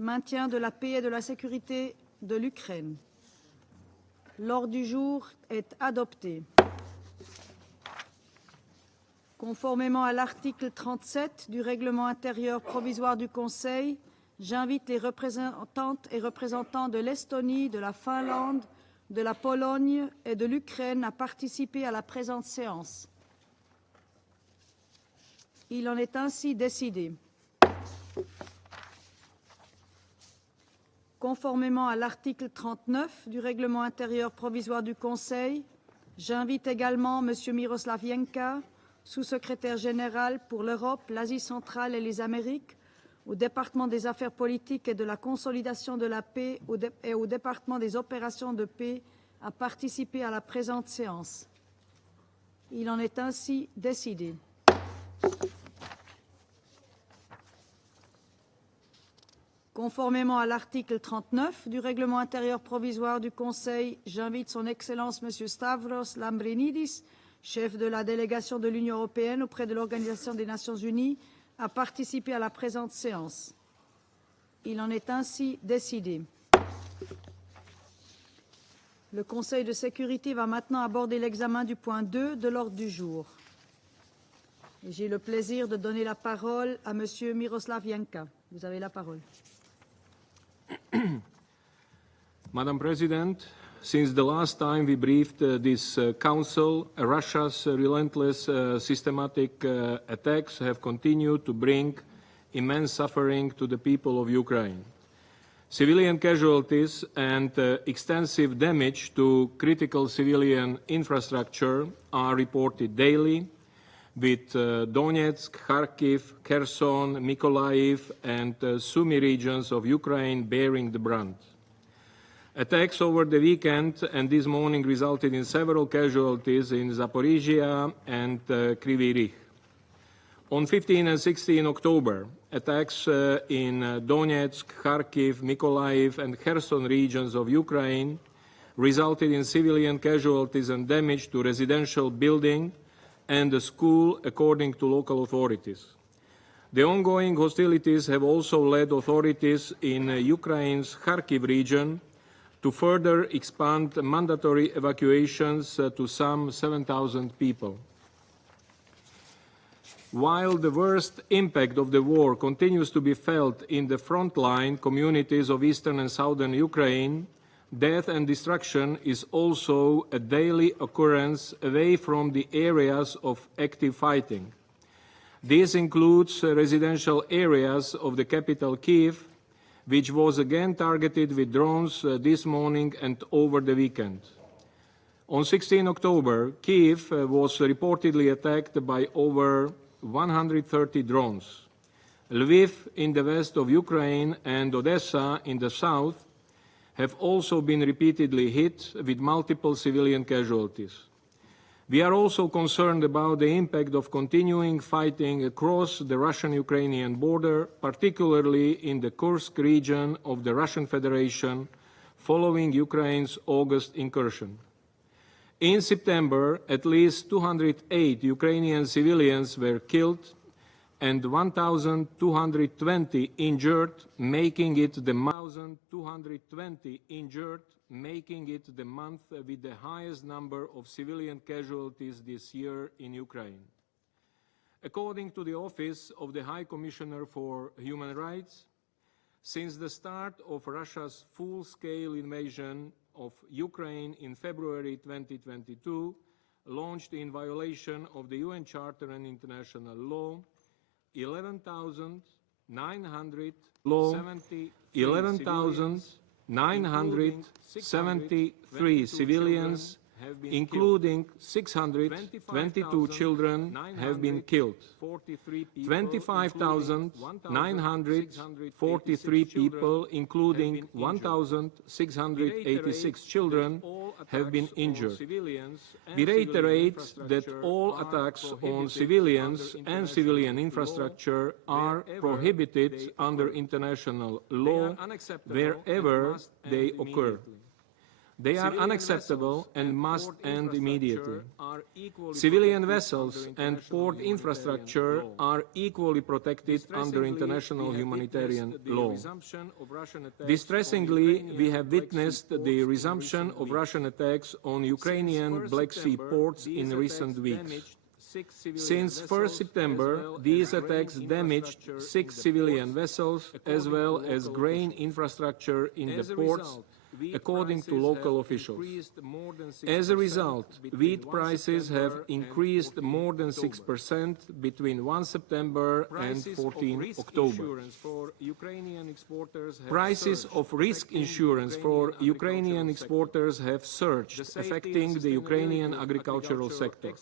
maintien de la paix et de la sécurité de l'Ukraine. L'ordre du jour est adopté. Conformément à l'article 37 du règlement intérieur provisoire du Conseil, j'invite les représentantes et représentants de l'Estonie, de la Finlande, de la Pologne et de l'Ukraine à participer à la présente séance. Il en est ainsi décidé. Conformément à l'article 39 du règlement intérieur provisoire du Conseil, j'invite également M. Miroslav Jenka, sous-secrétaire général pour l'Europe, l'Asie centrale et les Amériques, au département des affaires politiques et de la consolidation de la paix et au département des opérations de paix à participer à la présente séance. Il en est ainsi décidé. Conformément à l'article 39 du règlement intérieur provisoire du Conseil, j'invite son Excellence M. Stavros Lambrinidis, chef de la délégation de l'Union européenne auprès de l'Organisation des Nations unies, à participer à la présente séance. Il en est ainsi décidé. Le Conseil de sécurité va maintenant aborder l'examen du point 2 de l'ordre du jour. J'ai le plaisir de donner la parole à M. Miroslav Jenka. Vous avez la parole. Madam President, since the last time we briefed this Council, Russia's relentless systematic attacks have continued to bring immense suffering to the people of Ukraine. Civilian casualties and extensive damage to critical civilian infrastructure are reported daily, with Donetsk, Kharkiv, Kherson, Mykolaiv and Sumy regions of Ukraine bearing the brunt. Attacks over the weekend and this morning resulted in several casualties in Zaporizhia and Kryvyi Rih. On 15 and 16 October, attacks in Donetsk, Kharkiv, Mykolaiv and Kherson regions of Ukraine resulted in civilian casualties and damage to residential buildings and a school, according to local authorities. The ongoing hostilities have also led authorities in Ukraine's Kharkiv region to further expand mandatory evacuations to some 7,000 people. While the worst impact of the war continues to be felt in the frontline communities of eastern and southern Ukraine, death and destruction is also a daily occurrence away from the areas of active fighting. This includes residential areas of the capital Kyiv, which was again targeted with drones this morning and over the weekend. On 16 October, Kyiv was reportedly attacked by over 130 drones. Lviv in the west of Ukraine and Odessa in the south have also been repeatedly hit with multiple civilian casualties. We are also concerned about the impact of continuing fighting across the Russian-Ukrainian border, particularly in the Kursk region of the Russian Federation, following Ukraine's August incursion. In September, at least 208 Ukrainian civilians were killed and 1,220 injured, making it the month with the highest number of civilian casualties this year in Ukraine. According to the Office of the High Commissioner for Human Rights, since the start of Russia's full-scale invasion of Ukraine in February 2022, launched in violation of the UN Charter and international law, 11,973 civilians, including 622 children, have been killed. 25,943 people, including 1,686 children, have been injured. We reiterate that all attacks on civilians and civilian infrastructure are prohibited under international law wherever they occur. They are unacceptable and must end immediately. Civilian vessels and port infrastructure are equally protected under international humanitarian law. Distressingly, we have witnessed the resumption of Russian attacks on Ukrainian Black Sea ports in recent weeks. Since 1st September, these attacks damaged 6 civilian vessels as well as grain infrastructure in the ports, according to local officials. As a result, wheat prices have increased more than 6% between 1 September and 14 October. Prices of risk insurance for Ukrainian exporters have surged, affecting the Ukrainian agricultural sector.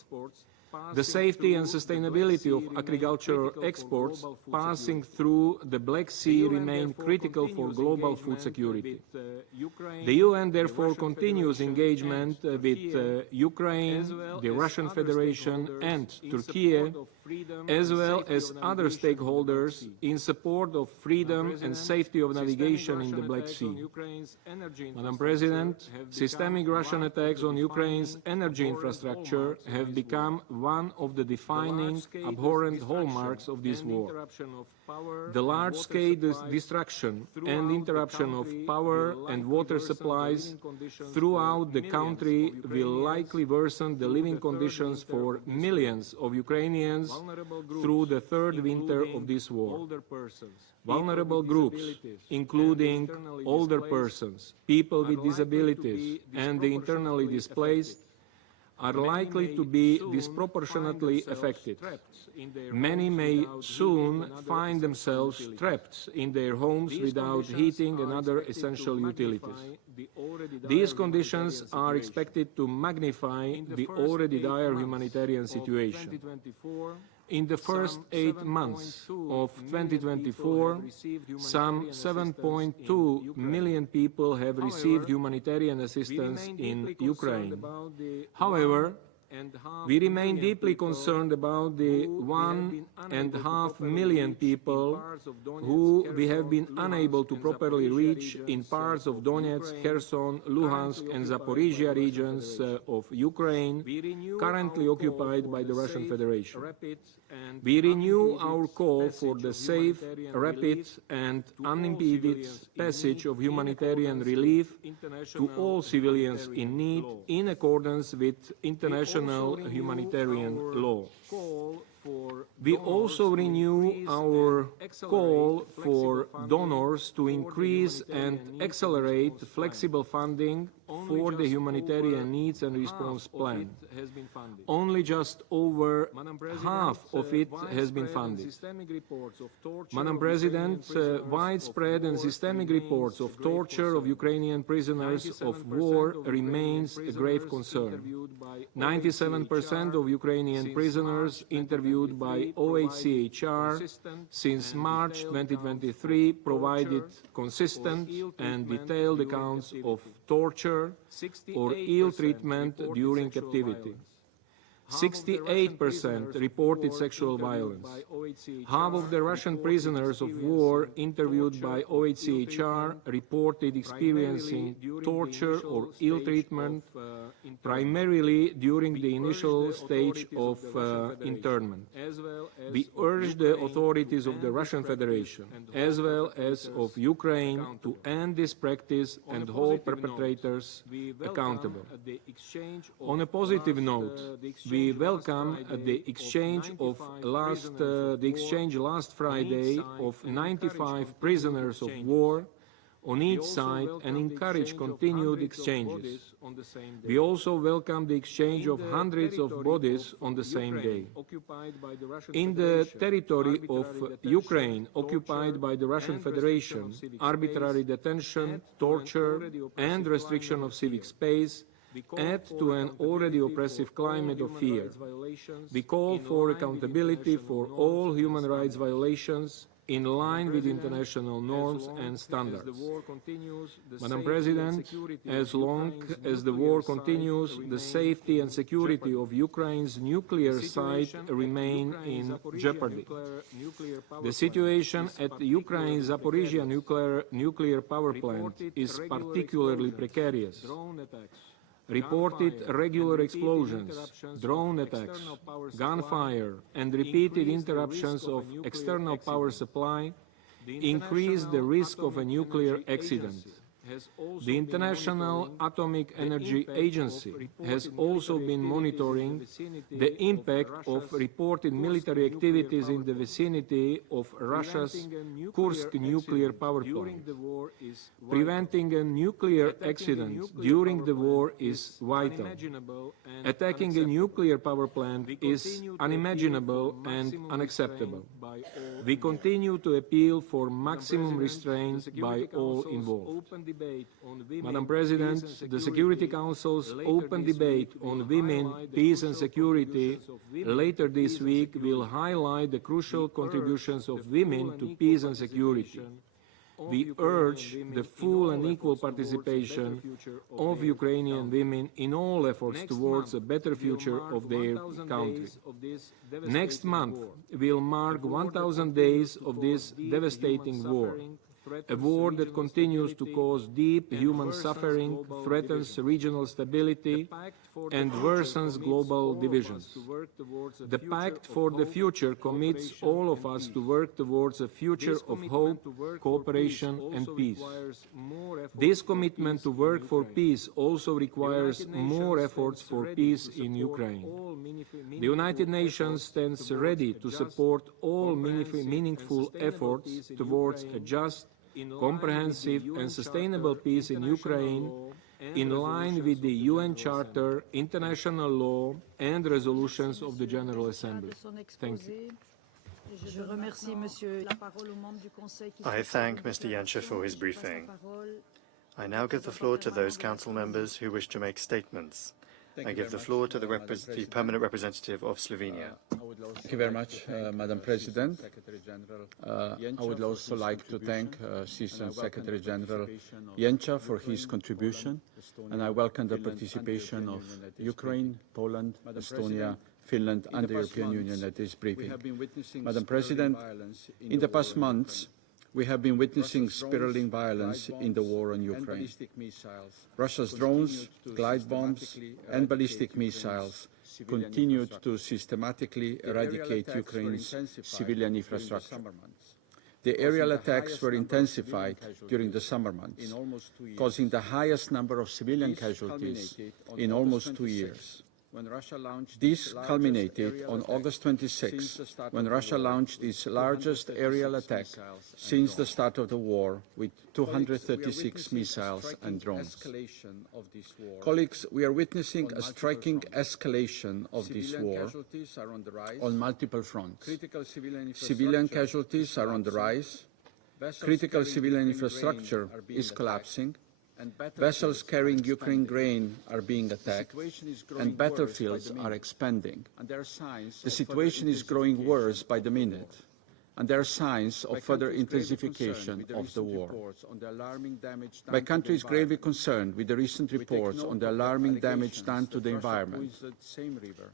The safety and sustainability of agricultural exports passing through the Black Sea remain critical for global food security. The UN therefore continues engagement with Ukraine, the Russian Federation and Turkey, as well as other stakeholders in support of freedom and safety of navigation in the Black Sea. Madam President, systemic Russian attacks on Ukraine's energy infrastructure have become one of the defining, abhorrent hallmarks of this war. The large-scale destruction and interruption of power and water supplies throughout the country will likely worsen the living conditions for millions of Ukrainians through the third winter of this war. Vulnerable groups, including older persons, people with disabilities, and the internally displaced, are likely to be disproportionately affected. Many may soon find themselves trapped in their homes without heating and other essential utilities. These conditions are expected to magnify the already dire humanitarian situation. In the first 8 months of 2024, some 7.2 million people have received humanitarian assistance in Ukraine. However, we remain deeply concerned about the 1.5 million people who we have been unable to properly reach in parts of Donetsk, Kherson, Luhansk and Zaporizhia regions of Ukraine, currently occupied by the Russian Federation. We renew our call for the safe, rapid and unimpeded passage of humanitarian relief to all civilians in need in accordance with international humanitarian law. We also renew our call for donors to increase and accelerate flexible funding for the humanitarian needs and response plan. Only just over half of it has been funded. Madam President, widespread and systemic reports of torture of Ukrainian prisoners of war remains a grave concern. 97% of Ukrainian prisoners interviewed by OHCHR since March 2023 provided consistent and detailed accounts of torture or ill treatment during captivity. 68% reported sexual violence. Half of the Russian prisoners of war interviewed by OHCHR reported experiencing torture or ill treatment, primarily during the initial stage of internment. We urge the authorities of the Russian Federation, as well as of Ukraine, to end this practice and hold perpetrators accountable. On a positive note, we welcome the exchange last Friday of 95 prisoners of war on each side and encourage continued exchanges. We also welcome the exchange of hundreds of bodies on the same day. In the territory of Ukraine occupied by the Russian Federation, arbitrary detention, torture and restriction of civic space add to an already oppressive climate of fear. We call for accountability for all human rights violations in line with international norms and standards. Madam President, as long as the war continues, the safety and security of Ukraine's nuclear site remain in jeopardy. The situation at Ukraine's Zaporizhia nuclear power plant is particularly precarious. Reported regular explosions, drone attacks, gunfire, and repeated interruptions of external power supply increase the risk of a nuclear accident. The International Atomic Energy Agency has also been monitoring the impact of reported military activities in the vicinity of Russia's Kursk nuclear power plant. Preventing a nuclear accident during the war is vital. Attacking a nuclear power plant is unimaginable and unacceptable. We continue to appeal for maximum restraint by all involved. Madam President, the Security Council's open debate on women, peace and security later this week will highlight the crucial contributions of women to peace and security. We urge the full and equal participation of Ukrainian women in all efforts towards a better future of their country. Next month will mark 1,000 days of this devastating war. A war that continues to cause deep human suffering, threatens regional stability, and worsens global divisions. The Pact for the Future commits all of us to work towards a future of hope, cooperation, and peace. This commitment to work for peace also requires more efforts for peace in Ukraine. The United Nations stands ready to support all meaningful efforts towards a just, comprehensive and sustainable peace in Ukraine in line with the UN Charter, international law and resolutions of the General Assembly. Thank you. I thank Mr. Janša for his briefing. I now give the floor to those council members who wish to make statements. I give the floor to the permanent representative of Slovenia. Thank you very much, Madam President. I would also like to thank Assistant Secretary General Janša for his contribution, and I welcome the participation of Ukraine, Poland, Estonia, Finland and the European Union at this briefing. Madam President, in the past months, we have been witnessing spiraling violence in the war on Ukraine. Russia's drones, glide bombs and ballistic missiles continued to systematically eradicate Ukraine's civilian infrastructure. The aerial attacks were intensified during the summer months, causing the highest number of civilian casualties in almost 2 years. This culminated on August 26, when Russia launched its largest aerial attack since the start of the war, with 236 missiles and drones. Colleagues, we are witnessing a striking escalation of this war on multiple fronts. Civilian casualties are on the rise, critical civilian infrastructure is collapsing, vessels carrying Ukraine grain are being attacked, and battlefields are expanding. The situation is growing worse by the minute, and there are signs of further intensification of the war. My country is gravely concerned with the recent reports on the alarming damage done to the environment.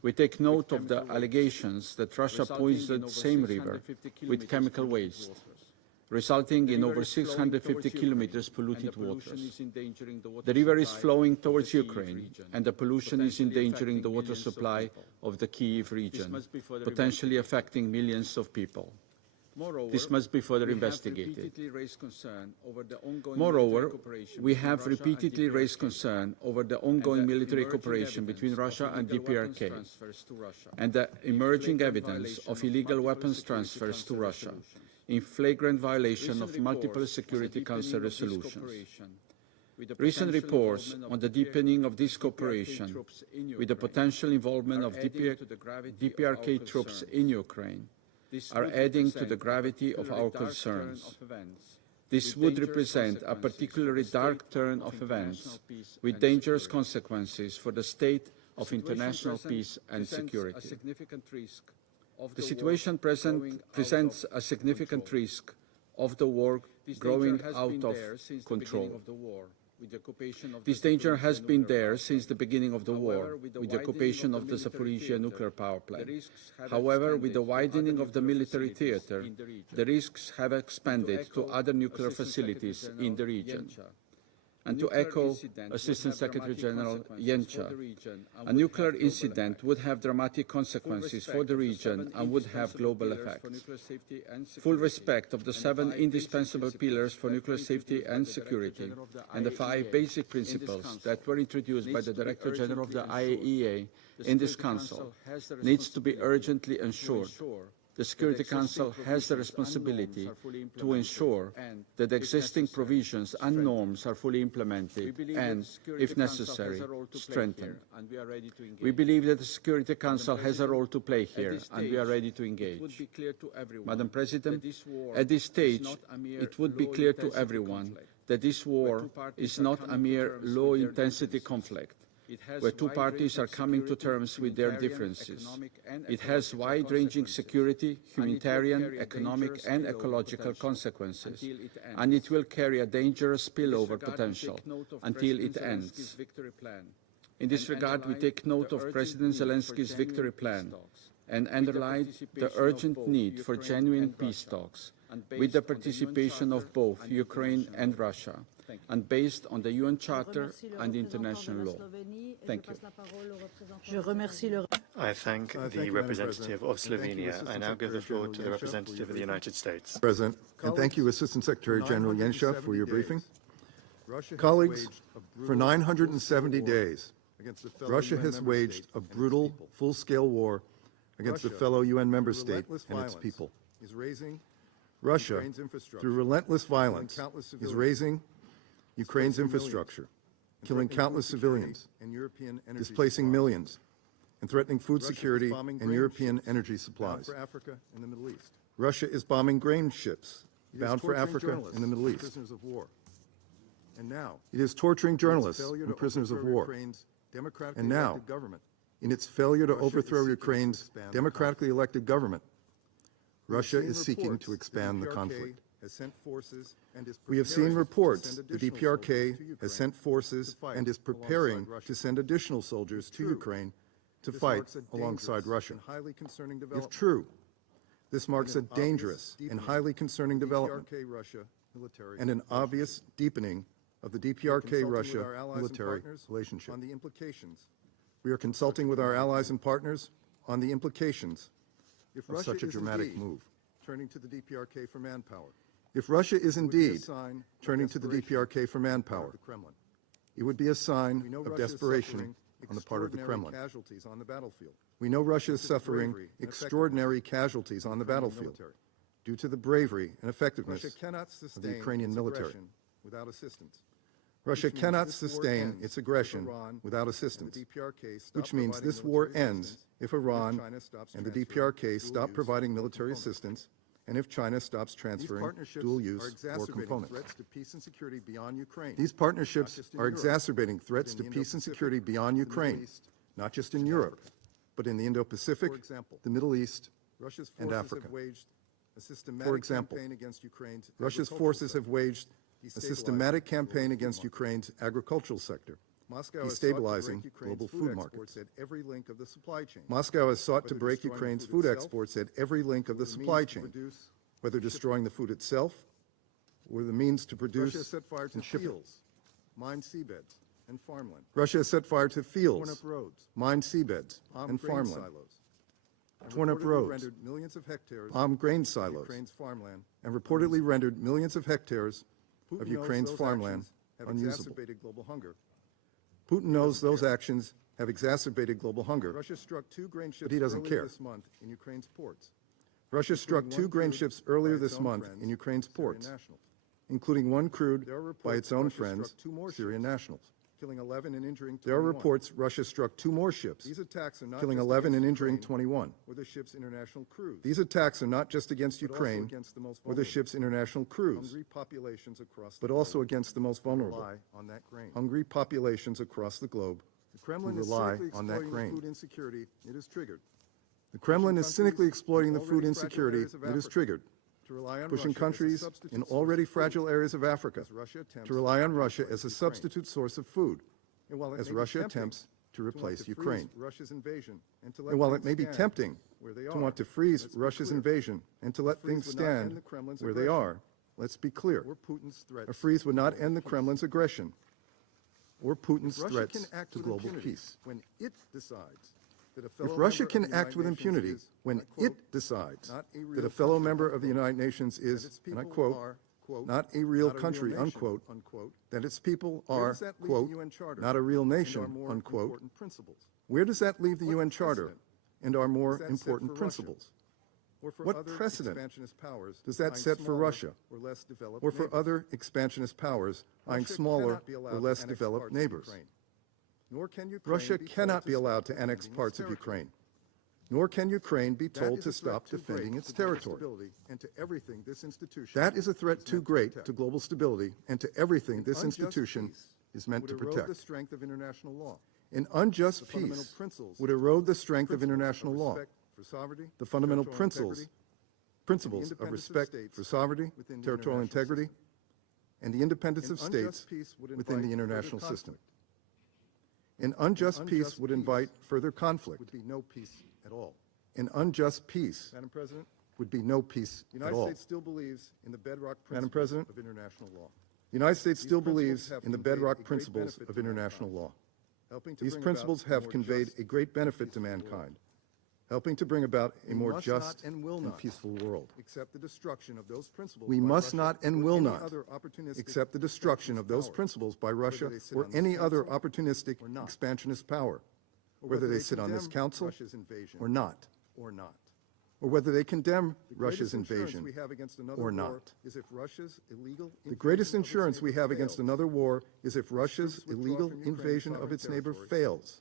We take note of the allegations that Russia poisoned the same river with chemical waste, resulting in over 650 kilometers polluted waters. The river is flowing towards Ukraine, and the pollution is endangering the water supply of the Kyiv region, potentially affecting millions of people. This must be further investigated. Moreover, we have repeatedly raised concern over the ongoing military cooperation between Russia and DPRK and the emerging evidence of illegal weapons transfers to Russia, in flagrant violation of multiple Security Council resolutions. Recent reports on the deepening of this cooperation, with the potential involvement of DPRK troops in Ukraine, are adding to the gravity of our concerns. This would represent a particularly dark turn of events, with dangerous consequences for the state of international peace and security. The situation presents a significant risk of the war growing out of control. This danger has been there since the beginning of the war, with the occupation of the Zaporizhia nuclear power plant. However, with the widening of the military theater, the risks have expanded to other nuclear facilities in the region. And to echo Assistant Secretary General Yencha, a nuclear incident would have dramatic consequences for the region and would have global effects. Full respect of the 7 indispensable pillars for nuclear safety and security and the 5 basic principles that were introduced by the Director General of the IAEA in this Council needs to be urgently ensured. The Security Council has the responsibility to ensure that existing provisions and norms are fully implemented and, if necessary, strengthened. We believe that the Security Council has a role to play here, and we are ready to engage. Madam President, at this stage, it would be clear to everyone that this war is not a mere low-intensity conflict, where 2 parties are coming to terms with their differences. It has wide-ranging security, humanitarian, economic and ecological consequences, and it will carry a dangerous spillover potential until it ends. In this regard, we take note of President Zelensky's victory plan and underline the urgent need for genuine peace talks with the participation of both Ukraine and Russia, and based on the UN Charter and international law. Thank you. I thank the representative of Slovenia. I now give the floor to the representative of the United States. President, and thank you, Assistant Secretary General Yencha, for your briefing. Colleagues, for 970 days, Russia has waged a brutal, full-scale war against a fellow UN member state and its people. Russia, through relentless violence, is razing Ukraine's infrastructure, killing countless civilians, displacing millions, and threatening food security and European energy supplies. Russia is bombing grain ships bound for Africa and the Middle East. It is torturing journalists and prisoners of war. And now, in its failure to overthrow Ukraine's democratically elected government, Russia is seeking to expand the conflict. We have seen reports the DPRK has sent forces and is preparing to send additional soldiers to Ukraine to fight alongside Russia. If true, this marks a dangerous and highly concerning development and an obvious deepening of the DPRK-Russia military relationship. We are consulting with our allies and partners on the implications of such a dramatic move. Turning to the DPRK for manpower. If Russia is indeed turning to the DPRK for manpower, it would be a sign of desperation on the part of the Kremlin. We know Russia is suffering extraordinary casualties on the battlefield due to the bravery and effectiveness of the Ukrainian military. Russia cannot sustain its aggression without assistance, which means this war ends if Iran and the DPRK stop providing military assistance and if China stops transferring dual-use war components. These partnerships are exacerbating threats to peace and security beyond Ukraine, not just in Europe, but in the Indo-Pacific, the Middle East, and Africa. For example, Russia's forces have waged a systematic campaign against Ukraine's agricultural sector, destabilizing global food markets. Moscow has sought to break Ukraine's food exports at every link of the supply chain, whether destroying the food itself or the means to produce and ship it. Russia has set fire to fields, mined seabeds, and farmland, torn up roads, bombed grain silos, and reportedly rendered millions of hectares of Ukraine's farmland unusable. Putin knows those actions have exacerbated global hunger, but he doesn't care. Russia struck 2 grain ships earlier this month in Ukraine's ports, including one crewed by its own friends, Syrian nationals. There are reports Russia struck 2 more ships, killing 11 and injuring 21. These attacks are not just against Ukraine or the ship's international crews, but also against the most vulnerable, hungry populations across the globe who rely on that grain. The The Kremlin is cynically exploiting the food insecurity that is triggered, pushing countries in already fragile areas of Africa to rely on Russia as a substitute source of food, as Russia attempts to replace Ukraine. And while it may be tempting to want to freeze Russia's invasion and to let things stand where they are, let's be clear. A freeze would not end the Kremlin's aggression or Putin's threats to global peace. If Russia can act with impunity when it decides that a fellow member of the United Nations is, and I quote, not a real country, unquote, that its people are, quote, not a real nation, unquote, where does that leave the UN Charter and our more important principles? What precedent does that set for Russia or for other expansionist powers eyeing smaller or less developed neighbors? Russia cannot be allowed to annex parts of Ukraine, nor can Ukraine be told to stop defending its territory. That is a threat too great to global stability and to everything this institution is meant to protect. An unjust peace would erode the strength of international law, the fundamental principles of respect for sovereignty, territorial integrity, and the independence of states within the international system. An unjust peace would invite further conflict. An unjust peace would be no peace at all. Madam President, the United States still believes in the bedrock principles of international law. These principles have conveyed a great benefit to mankind, helping to bring about a more just and peaceful world. We must not and will not accept the destruction of those principles by Russia or any other opportunistic expansionist power, whether they sit on this council or not, or whether they condemn Russia's invasion or not. The greatest insurance we have against another war is if Russia's illegal invasion of its neighbor fails,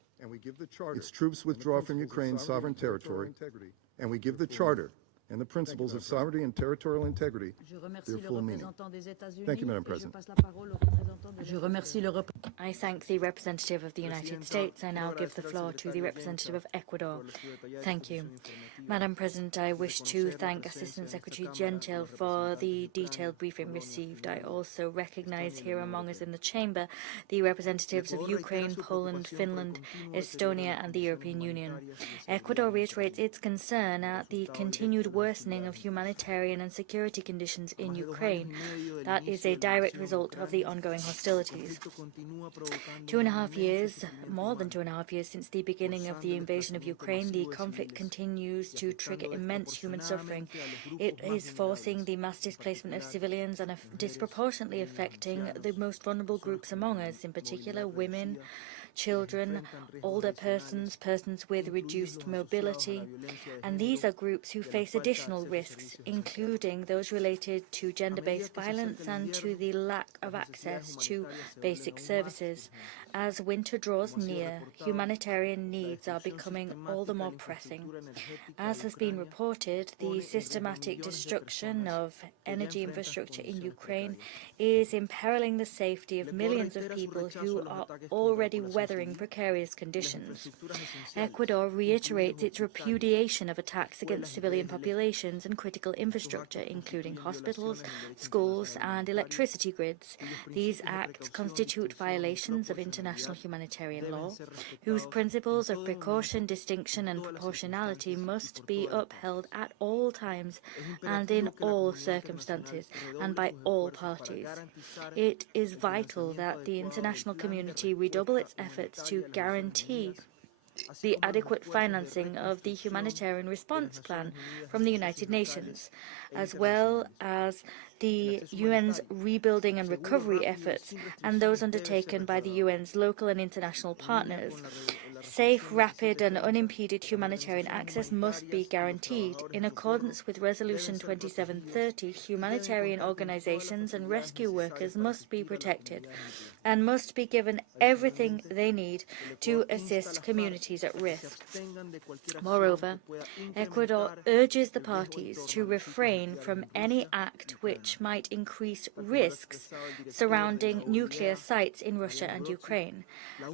its troops withdraw from Ukraine's sovereign territory, and we give the Charter and the principles of sovereignty and territorial integrity their full meaning. Thank you, Madam President. I thank the representative of the United States. I now give the floor to the representative of Ecuador. Thank you. Madam President, I wish to thank Assistant Secretary Gentil for the detailed briefing received. I also recognize here among us in the chamber the representatives of Ukraine, Poland, Finland, Estonia, and the European Union. Ecuador reiterates its concern at the continued worsening of humanitarian and security conditions in Ukraine. That is a direct result of the ongoing hostilities. 2.5 years, more than 2.5 years since the beginning of the invasion of Ukraine, the conflict continues to trigger immense human suffering. It is forcing the mass displacement of civilians and disproportionately affecting the most vulnerable groups among us, in particular women, children, older persons, persons with reduced mobility, and these are groups who face additional risks, including those related to gender-based violence and to the lack of access to basic services. As winter draws near, humanitarian needs are becoming all the more pressing. As has been reported, the systematic destruction of energy infrastructure in Ukraine is imperiling the safety of millions of people who are already weathering precarious conditions. Ecuador reiterates its repudiation of attacks against civilian populations and critical infrastructure, including hospitals, schools, and electricity grids. These acts constitute violations of international humanitarian law, whose principles of precaution, distinction, and proportionality must be upheld at all times and in all circumstances, and by all parties. It is vital that the international community redouble its efforts to guarantee the adequate financing of the humanitarian response plan from the United Nations, as well as the UN's rebuilding and recovery efforts and those undertaken by the UN's local and international partners. Safe, rapid and unimpeded humanitarian access must be guaranteed. In accordance with Resolution 2730, humanitarian organizations and rescue workers must be protected and must be given everything they need to assist communities at risk. Moreover, Ecuador urges the parties to refrain from any act which might increase risks surrounding nuclear sites in Russia and Ukraine.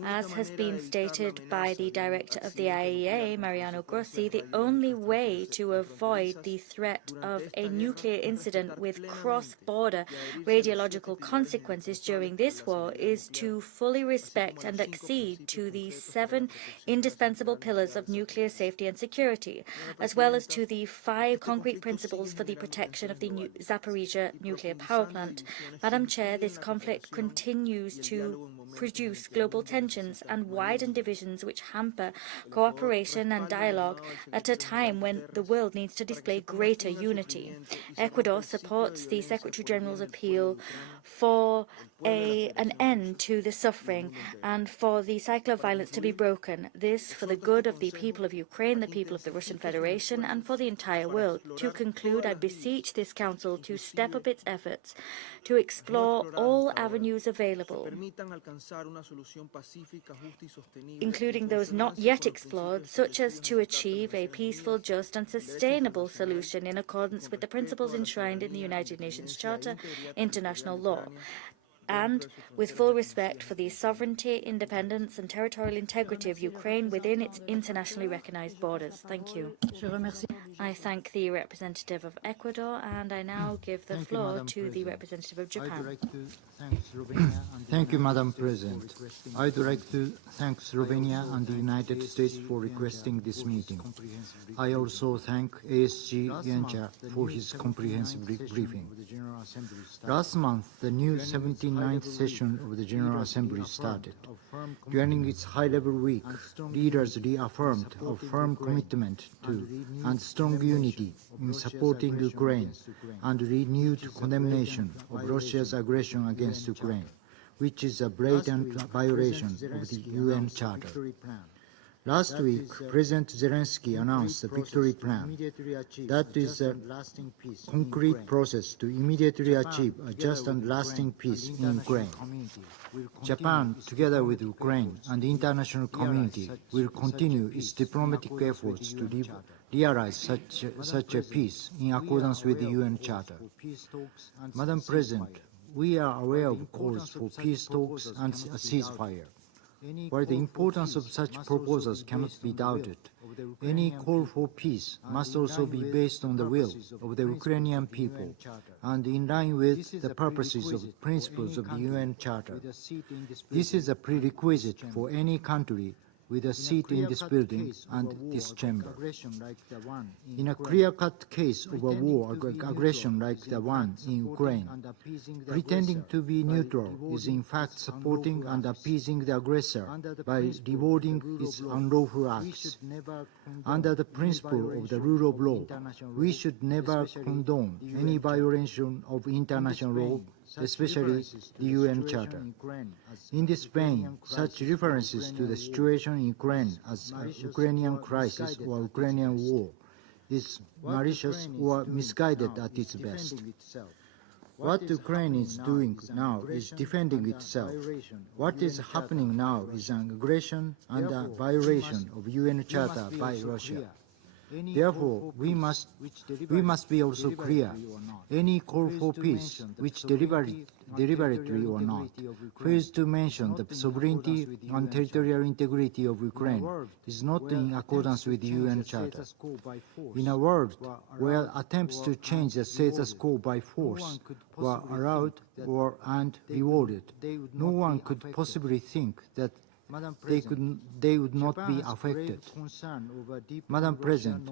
As has been stated by by the director of the IAEA, Mariano Grossi, the only way to avoid the threat of a nuclear incident with cross-border radiological consequences during this war is to fully respect and accede to the 7 indispensable pillars of nuclear safety and security, as well as to the 5 concrete principles for the protection of the Zaporizhzhia nuclear power plant. Madam Chair, this conflict continues to produce global tensions and widen divisions which hamper cooperation and dialogue at a time when the world needs to display greater unity. Ecuador supports the Secretary-General's appeal for an end to the suffering and for the cycle of violence to be broken. This for the good of the people of Ukraine, the people of the Russian Federation, and for the entire world. To conclude, I beseech this Council to step up its efforts to explore all avenues available, including those not yet explored, such as to achieve a peaceful, just, and sustainable solution in accordance with the principles enshrined in the United Nations Charter, international law, and with full respect for the sovereignty, independence, and territorial integrity of Ukraine within its internationally recognized borders. Thank you. I thank the representative of Ecuador, and I now give the floor to the representative of Japan. Thank you, Madam President. I'd like to thank Slovenia and the United States for requesting this meeting. I also thank ASG Yencha for his comprehensive briefing. Last month, the new 79th session of the General Assembly started. During its high-level week, leaders reaffirmed a firm commitment to and strong unity in supporting Ukraine and renewed condemnation of Russia's aggression against Ukraine, which is a blatant violation of the UN Charter. Last week, President Zelensky announced a victory plan that is a concrete process to immediately achieve a just and lasting peace in Ukraine. Japan, together with Ukraine and the international community, will continue its diplomatic efforts to realize such a peace in accordance with the UN Charter. Madam President, we are aware of calls for peace talks and a ceasefire. While the importance of such proposals cannot be doubted, any call for peace must also be based on the will of the Ukrainian people and in line with the purposes of the principles of the UN Charter. This is a prerequisite for any country with a seat in this building and this chamber. In a clear-cut case of a war aggression like the one in Ukraine, pretending to be neutral is in fact supporting and appeasing the aggressor by rewarding its unlawful acts. Under the principle of the rule of law, we should never condone any violation of international law, especially the UN Charter. In this vein, such references to the situation in Ukraine as a Ukrainian crisis or Ukrainian war is malicious or misguided at its best. What Ukraine is doing now is defending itself. What is happening now is an aggression and a violation of UN Charter by Russia. Therefore, we must be also clear. Any call for peace, which deliberately or not, fails to mention the sovereignty and territorial integrity of Ukraine is not in accordance with the UN Charter. In a world where attempts to change the status quo by force were allowed and rewarded, no one could possibly think that they would not be affected. Madam President,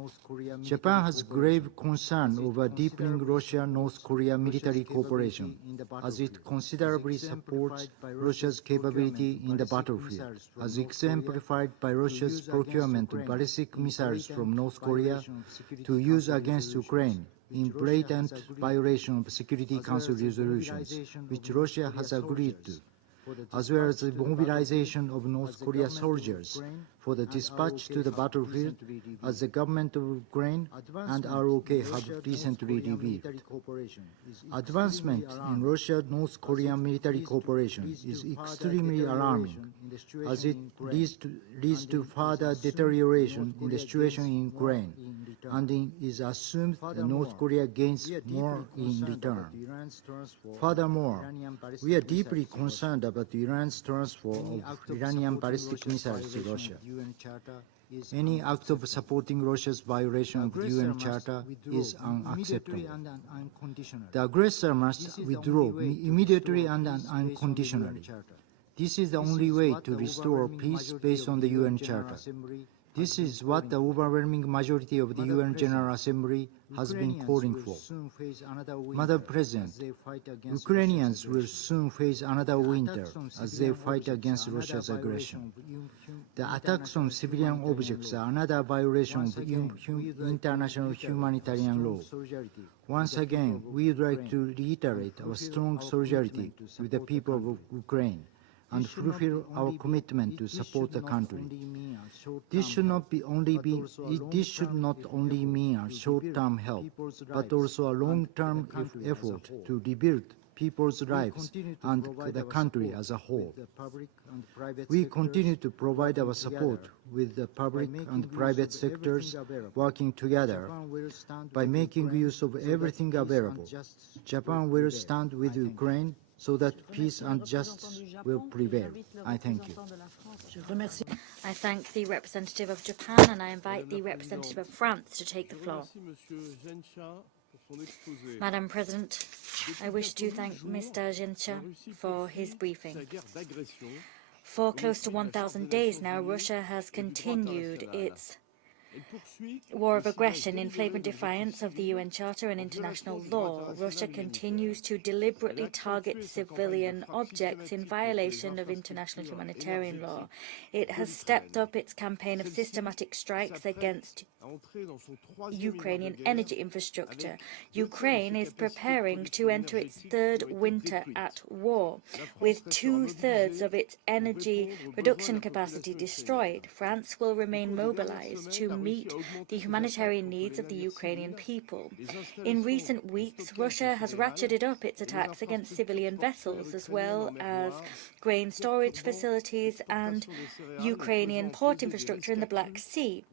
Japan has grave concern over deepening Russia-North Korea military cooperation, as it considerably supports Russia's capability in the battlefield, as exemplified by Russia's procurement of ballistic missiles from North Korea to use against Ukraine in blatant violation of Security Council resolutions, which Russia has agreed to, as well as the mobilization of North Korea soldiers for the dispatch to the battlefield, as the government of Ukraine and ROK have recently revealed. Advancement in Russia-North Korean military cooperation is extremely alarming, as it leads to further deterioration in the situation in Ukraine, and is assumed that North Korea gains more in return. Furthermore, we are deeply concerned about Iran's transfer of Iranian ballistic missiles to Russia. Any act of supporting Russia's violation of the UN Charter is unacceptable. The aggressor must withdraw immediately and unconditionally. This is the only way to restore peace based on the UN Charter. This is what the overwhelming majority of the UN General Assembly has been calling for. Madam President, Ukrainians will soon face another winter as they fight against Russia's aggression. The attacks on civilian objects are another violation of international humanitarian law. Once again, we would like to reiterate our strong solidarity with the people of Ukraine and fulfill our commitment to support the country. This should not only mean a short-term help, but also a long-term effort to rebuild people's lives and the country as a whole. We continue to provide our support with the public and private sectors working together by making use of everything available. Japan will stand with Ukraine so that peace and justice will prevail. I thank you. I thank the representative of Japan, and I invite the representative of France to take the floor. Madam President, I wish to thank Mr. Zhencha for his briefing. For close to 1,000 days now, Russia has continued its war of aggression in flagrant defiance of the UN Charter and international law. Russia continues to deliberately target civilian objects in violation of international humanitarian law. It has stepped up its campaign of systematic strikes against Ukrainian energy infrastructure. Ukraine is preparing to enter its third winter at war, with 2/3 of its energy production capacity destroyed. France will remain mobilized to meet the humanitarian needs of the Ukrainian people. In recent weeks, Russia has ratcheted up its attacks against civilian vessels, as well as grain storage facilities and Ukrainian port infrastructure in the Black Sea,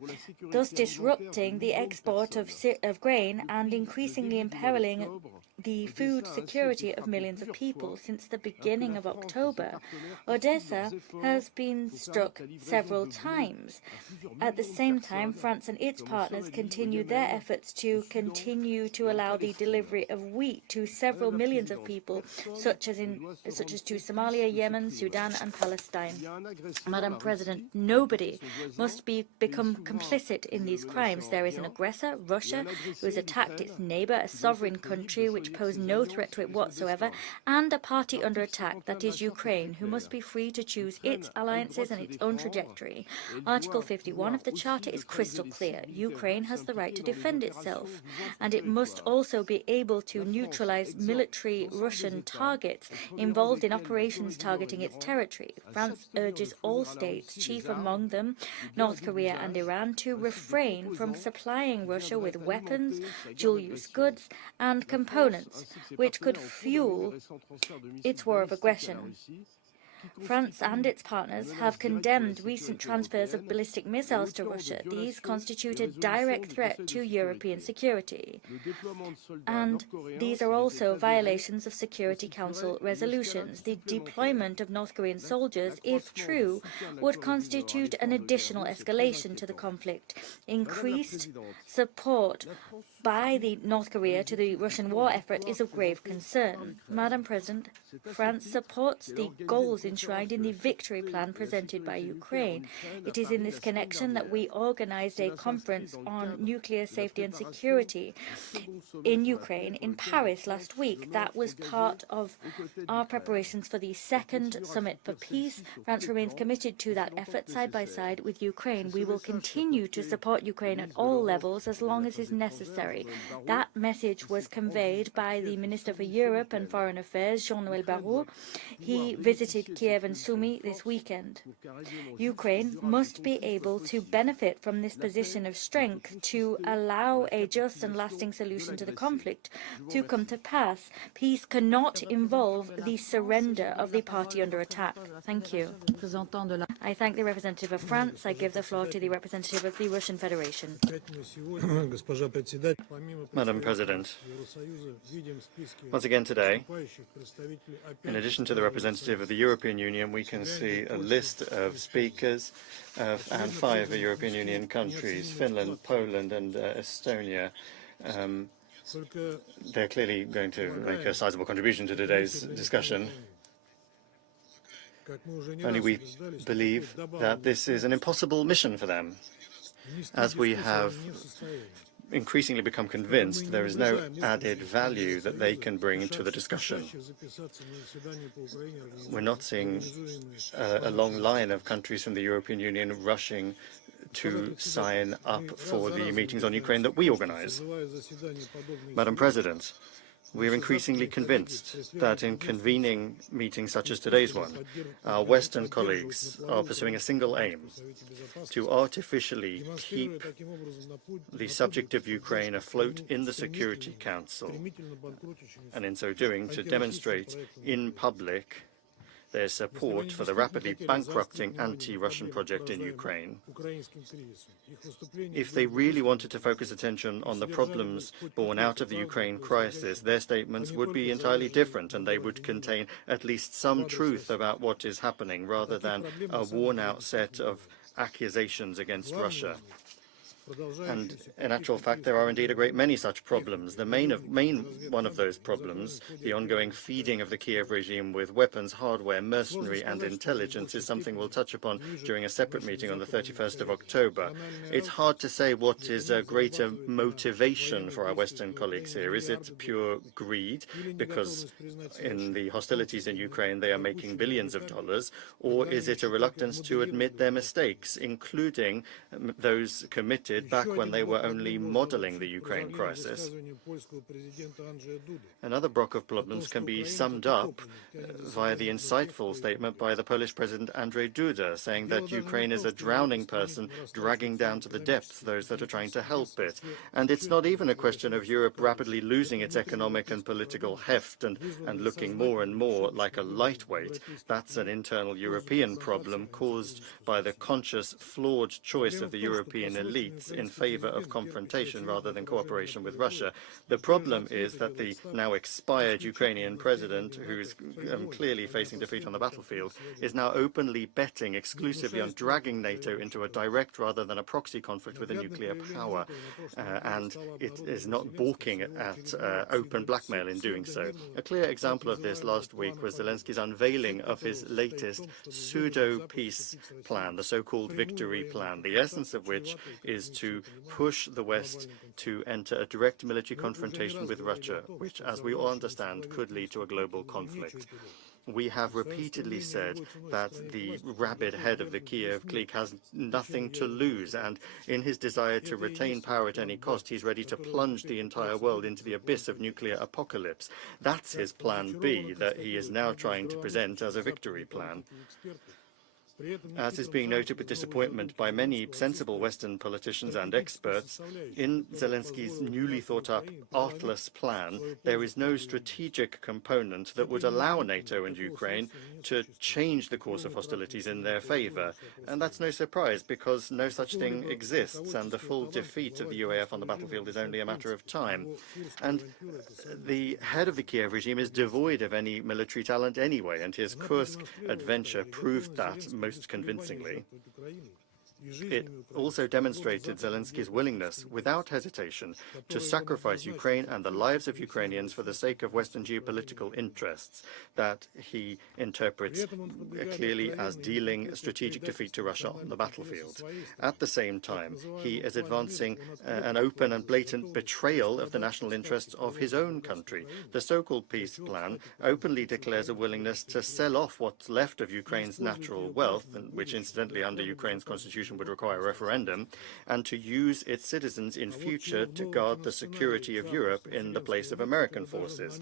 thus disrupting the export of grain and increasingly imperiling the food security of millions of people. Since the beginning of October, Odessa has been struck several times. At the same time, France and its partners continue their efforts to continue to allow the delivery of wheat to several millions of people, such as to Somalia, Yemen, Sudan and Palestine. Madam President, nobody must become complicit in these crimes. There is an aggressor, Russia, who has attacked its neighbor, a sovereign country which posed no threat to it whatsoever, and a party under attack, that is Ukraine, who must be free to choose its alliances and its own trajectory. Article 51 of the Charter is crystal clear. Ukraine has the right to defend itself, and it must also be able to neutralize military Russian targets involved in operations targeting its territory. France urges all states, chief among them North Korea and Iran, to refrain from supplying Russia with weapons, dual-use goods and components which could fuel its war of aggression. France and its partners have condemned recent transfers of ballistic missiles to Russia. These constitute a direct threat to European security, and these are also violations of Security Council resolutions. The deployment of North Korean soldiers, if true, would constitute an additional escalation to the conflict. Increased support by North Korea to the Russian war effort is of grave concern. Madam President, France supports the goals enshrined in the victory plan presented by Ukraine. It is in this connection that we organized a conference on nuclear safety and security in Ukraine in Paris last week. That was part of our preparations for the second Summit for Peace. France remains committed to that effort side by side with Ukraine. We will continue to support Ukraine at all levels as long as is necessary. That message was conveyed by the Minister for Europe and Foreign Affairs, Jean-Noël Barrot. He visited Kiev and Sumy this weekend. Ukraine must be able to benefit from this position of strength to allow a just and lasting solution to the conflict to come to pass. Peace cannot involve the surrender of the party under attack. Thank you. I thank the representative of France. I give the floor to the representative of the Russian Federation. Madam President, once again today, in addition to the representative of the European Union, we can see a list of speakers and 5 European Union countries, Finland, Poland and Estonia. They're clearly going to make a sizable contribution to today's discussion. Only we believe that this is an impossible mission for them. As we have increasingly become convinced, there is no added value that they can bring to the discussion. We're not seeing a long line of countries from the European Union rushing to sign up for the meetings on Ukraine that we organize. Madam President, we're increasingly convinced that in convening meetings such as today's one, our Western colleagues are pursuing a single aim: to artificially keep the subject of Ukraine afloat in the Security Council, and in so doing to demonstrate in public their support for the rapidly bankrupting anti-Russian project in Ukraine. If they really wanted to focus attention on the problems born out of the Ukraine crisis, their statements would be entirely different, and they would contain at least some truth about what is happening, rather than a worn-out set of accusations against Russia. And in actual fact, there are indeed a great many such problems. The main one of those problems, the ongoing feeding of the Kiev regime with weapons, hardware, mercenary and intelligence, is something we'll touch upon during a separate meeting on the 31st of October. It's hard to say what is a greater motivation for our Western colleagues here. Is it pure greed, because in the hostilities in Ukraine they are making billions of dollars, or is it a reluctance to admit their mistakes, including those committed back when they were only modeling the Ukraine crisis? Another block of problems can be summed up via the insightful statement by the Polish President Andrzej Duda, saying that Ukraine is a drowning person dragging down to the depths those that are trying to help it. And it's not even a question of Europe rapidly losing its economic and political heft and looking more and more like a lightweight. That's an internal European problem caused by the conscious, flawed choice of the European elites in favor of confrontation rather than cooperation with Russia. The problem is that the now expired Ukrainian president, who is clearly facing defeat on the battlefield, is now openly betting exclusively on dragging NATO into a direct rather than a proxy conflict with a nuclear power. And it is not balking at open blackmail in doing so. A clear example of this last week was Zelensky's unveiling of his latest pseudo-peace plan, the so-called victory plan, the essence of which is to push the West to enter a direct military confrontation with Russia, which, as we all understand, could lead to a global conflict. We have repeatedly said that the rabid head of the Kiev clique has nothing to lose, and in his desire to retain power at any cost, he's ready to plunge the entire world into the abyss of nuclear apocalypse. That's his plan B that he is now trying to present as a victory plan. As is being noted with disappointment by many sensible Western politicians and experts, in Zelensky's newly thought-up, artless plan, there is no strategic component that would allow NATO and Ukraine to change the course of hostilities in their favor. And that's no surprise, because no such thing exists, and the full defeat of the UAF on the battlefield is only a matter of time. And the head of the Kiev regime is devoid of any military talent anyway, and his Kursk adventure proved that most convincingly. It also demonstrated Zelensky's willingness, without hesitation, to sacrifice Ukraine and the lives of Ukrainians for the sake of Western geopolitical interests that he interprets clearly as dealing strategic defeat to Russia on the battlefield. At the same time, he is advancing an open and blatant betrayal of the national interests of his own country. The so-called peace plan openly declares a willingness to sell off what's left of Ukraine's natural wealth, which incidentally under Ukraine's constitution constitution would require a referendum, and to use its citizens in future to guard the security of Europe in the place of American forces.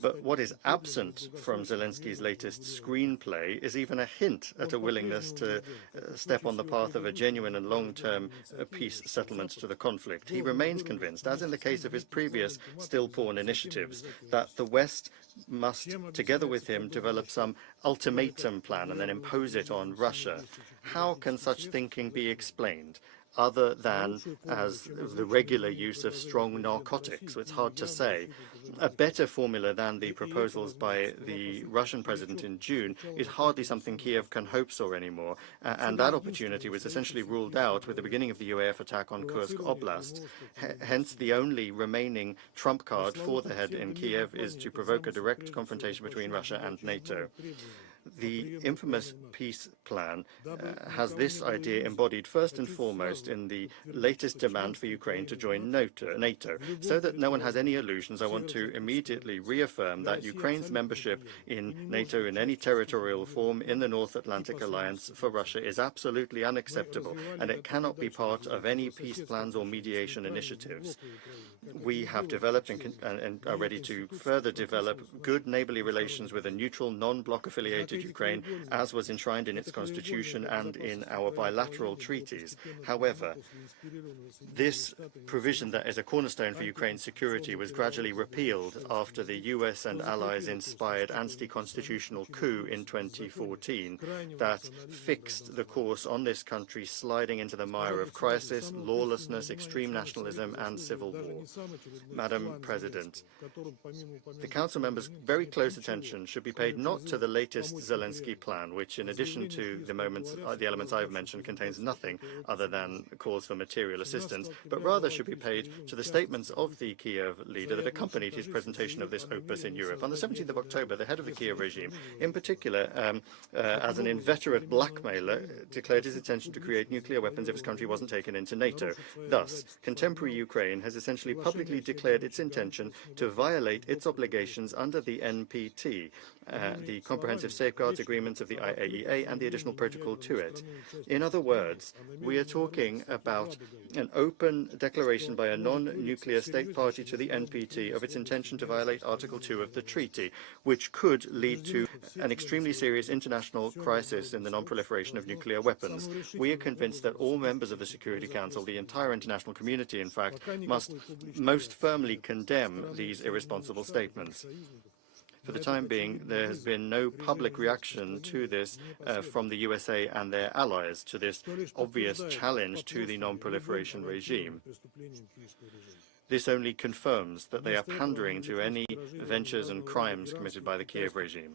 But what is absent from Zelensky's latest screenplay is even a hint at a willingness to step on the path of a genuine and long-term peace settlement to the conflict. He remains convinced, as in the case of his previous still-porn initiatives, that the West must, together with him, develop some ultimatum plan and then impose it on Russia. How can such thinking be explained other than as the regular use of strong narcotics? It's hard to say. A better formula than the proposals by the Russian president in June is hardly something Kiev can hope for anymore, and that opportunity was essentially ruled out with the beginning of the UAF attack on Kursk Oblast. Hence, the only remaining trump card for the head in Kiev is to provoke a direct confrontation between Russia and NATO. The infamous peace plan has this idea embodied first and foremost in the latest demand for Ukraine to join NATO. So that no one has any illusions, I want to immediately reaffirm that Ukraine's membership in NATO in any territorial form in the North Atlantic Alliance for Russia is absolutely unacceptable, and it cannot be part of any peace plans or mediation initiatives. We have developed and are ready to further develop good neighborly relations with a neutral, non-bloc affiliated Ukraine, as was enshrined in its constitution and in our bilateral treaties. However, this provision that is a cornerstone for Ukraine's security was gradually repealed after the US and allies-inspired anti-constitutional coup in 2014 that fixed the course on this country sliding into the mire of crisis, lawlessness, extreme nationalism, and civil war. Madam President, the Council members' very close attention should be paid not to the latest Zelensky plan, which, in addition to the elements I've mentioned, contains nothing other than calls for material assistance, but rather should be paid to the statements of the Kiev leader that accompanied his presentation of this opus in Europe. On the 17th of October, the head of the Kiev regime, in particular, as an inveterate blackmailer, declared his intention to create nuclear weapons if his country wasn't taken into NATO. Thus, contemporary Ukraine has essentially publicly declared its intention to violate its obligations under the NPT, the Comprehensive Safeguards Agreements of the IAEA and the additional protocol to it. In other words, we are talking about an open declaration by a non-nuclear state party to the NPT of its intention to violate Article 2 of the treaty, which could lead to an extremely serious international crisis in the non-proliferation of nuclear weapons. We are convinced that all members of the Security Council, the entire international community, in fact, must most firmly condemn these irresponsible statements. For the time being, there has been no public reaction to this from the USA and their allies, to this obvious challenge to the non-proliferation regime. This only confirms that they are pandering to any ventures and crimes committed by the Kiev regime.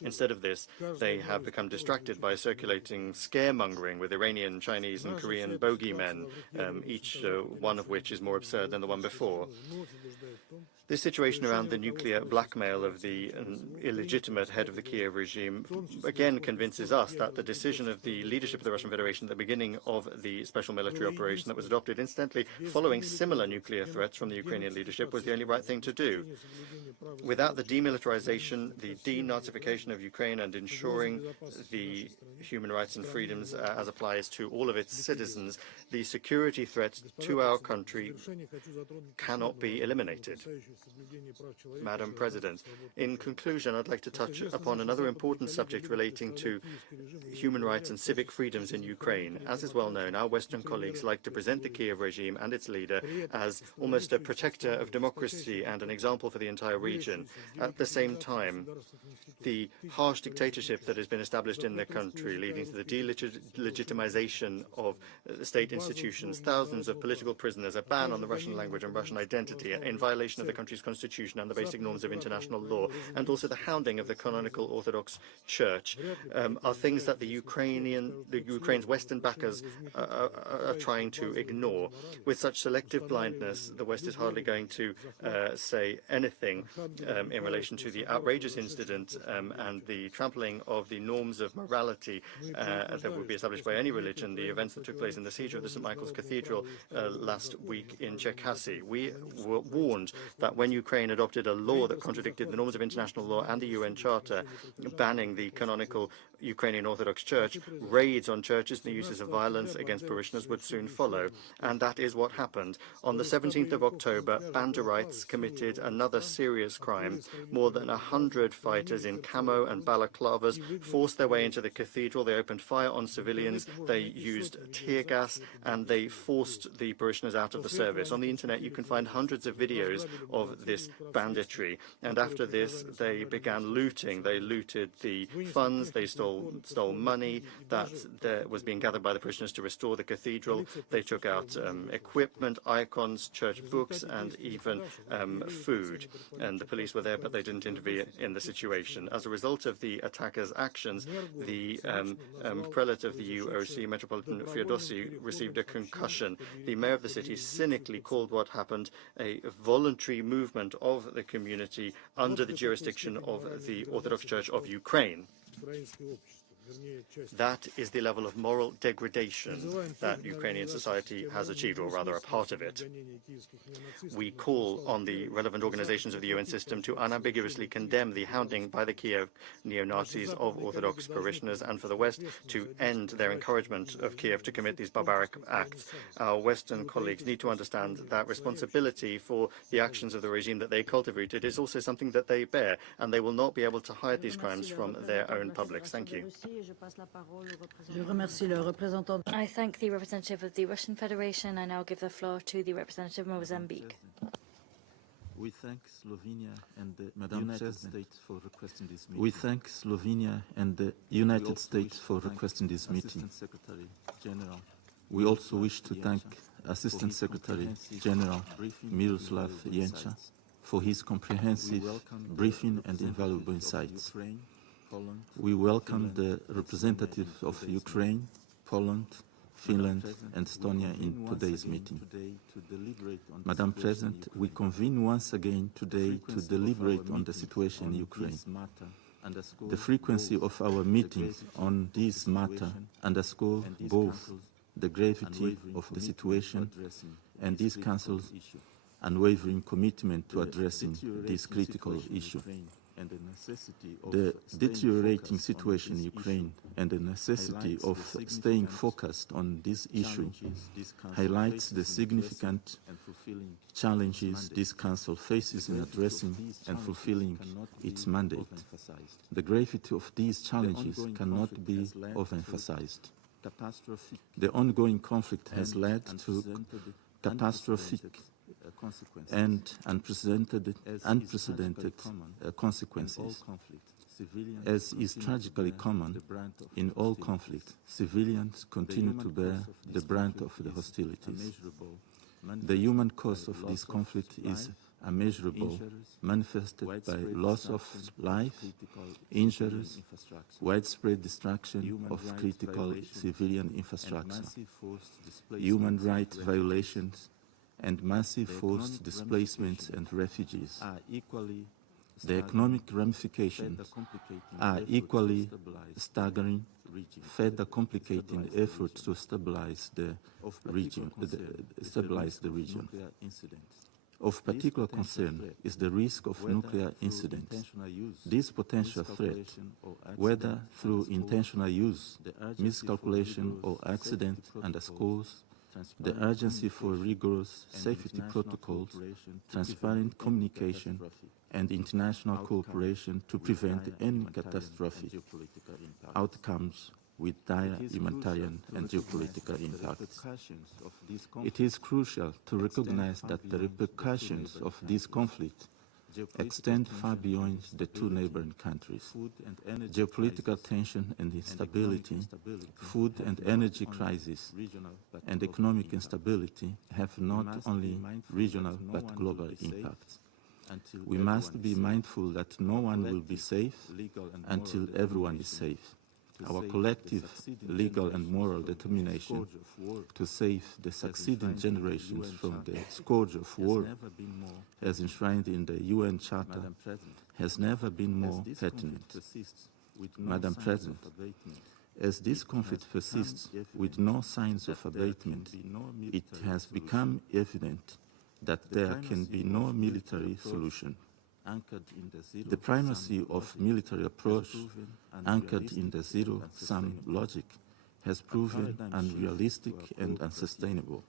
Instead of this, they have become distracted by circulating scaremongering with Iranian, Chinese, and Korean bogeymen, each one of which is more absurd than the one before. This situation around the nuclear blackmail of the illegitimate head of the Kiev regime again convinces us that the decision of the leadership of the Russian Federation at the beginning of the special military operation that was adopted incidentally following similar nuclear threats from the Ukrainian leadership was the only right thing to do. Without the demilitarization, the denazification of Ukraine and ensuring the human rights and freedoms as applies to all of its citizens, the security threat to our country cannot be eliminated. Madam President, in conclusion, I'd like to touch upon another important subject relating to human rights and civic freedoms in Ukraine. As is well known, our Western colleagues like to present the Kiev regime and its leader as almost a protector of democracy and an example for the entire region. At the same time, the harsh dictatorship that has been established in the country, leading to the delegitimization of state institutions, thousands of political prisoners, a ban on the Russian language and Russian identity, in violation of the country's constitution and the basic norms of international law, and also the hounding of the canonical Orthodox Church, are things that the Ukraine's Western backers are trying to ignore. With such selective blindness, the West is hardly going to say anything in relation to the outrageous incident and the trampling of the norms of morality that would be established by any religion, the events that took place in the siege of the St. Michael's Cathedral last week in Cherkasy. We were warned that when Ukraine adopted a law that contradicted the norms of international law and the UN Charter, banning the canonical Ukrainian Orthodox Church, raids on churches and the uses of violence against parishioners would soon follow. And that is what happened. On the 17th of October, Banderites committed another serious crime. More than 100 fighters in camo and balaclavas forced their way into the cathedral. They opened fire on civilians. They used tear gas, and they forced the parishioners out of the service. On the internet, you can find hundreds of videos of this banditry. And after this, they began looting. They looted the funds. They stole money that was being gathered by the parishioners to restore the cathedral. They took out equipment, icons, church books, and even food. And the police were there, but they didn't intervene in the situation. As a result of the attackers' actions, the prelate of the UOC, Metropolitan Feodosy, received a concussion. The mayor of the city cynically called what happened a voluntary movement of the community under the jurisdiction of the Orthodox Church of Ukraine. That is the level of moral degradation that Ukrainian society has achieved, or rather a part of it. We call on the relevant organizations of the UN system to unambiguously condemn the hounding by the Kiev neo-Nazis of Orthodox parishioners, and for the West to end their encouragement of Kiev to commit these barbaric acts. Our Western colleagues need to understand that responsibility for the actions of the regime that they cultivated is also something that they bear, and they will not be able to hide these crimes from their own publics. Thank you. I thank the representative of the Russian Federation. I now give the floor to the representative of Mozambique. We thank Slovenia and the United States for requesting this meeting. We thank Slovenia and the United States for requesting this meeting. We also wish to thank Assistant Secretary General Miroslav Jenča for his comprehensive briefing and invaluable insights. We welcome the representatives of Ukraine, Poland, Finland and Estonia in today's meeting. Madam President, we convene once again today to deliberate on the situation in Ukraine. The frequency of our meetings on this matter underscore both the gravity of the situation and this Council's unwavering commitment to addressing this critical issue. The deteriorating situation in Ukraine and the necessity of staying focused on this issue highlights the significant challenges this Council faces in addressing and fulfilling its mandate. The gravity of these challenges cannot be overemphasized. The ongoing conflict has led to catastrophic and unprecedented consequences. As is tragically common in all conflicts, civilians continue to bear the brunt of the hostilities. The human cost of this conflict is immeasurable, manifested by loss of life, injuries, widespread destruction of critical civilian infrastructure, human rights violations, and massive forced displacements and refugees. The economic ramifications are equally staggering, further complicating efforts to stabilize the region. Of particular concern is the risk of nuclear incidents. This potential threat, whether through intentional use, miscalculation, or accident, underscores the urgency for rigorous safety protocols, transparent communication, and international cooperation to prevent any catastrophic outcomes with dire humanitarian and geopolitical impacts. It is crucial to recognize that the repercussions of this conflict extend far beyond the two neighboring countries. Geopolitical tension and instability, food and energy crisis, and economic instability have not only regional but global impacts. We must be mindful that no one will be safe until everyone is safe. Our collective legal and moral determination to save the succeeding generations from the scourge of war, as enshrined in the UN Charter, has never been more pertinent. Madam President, as this conflict persists with no signs of abatement, it has become evident that there can be no military solution. The primacy of military approach, anchored in the zero-sum logic, has proven unrealistic and unsustainable.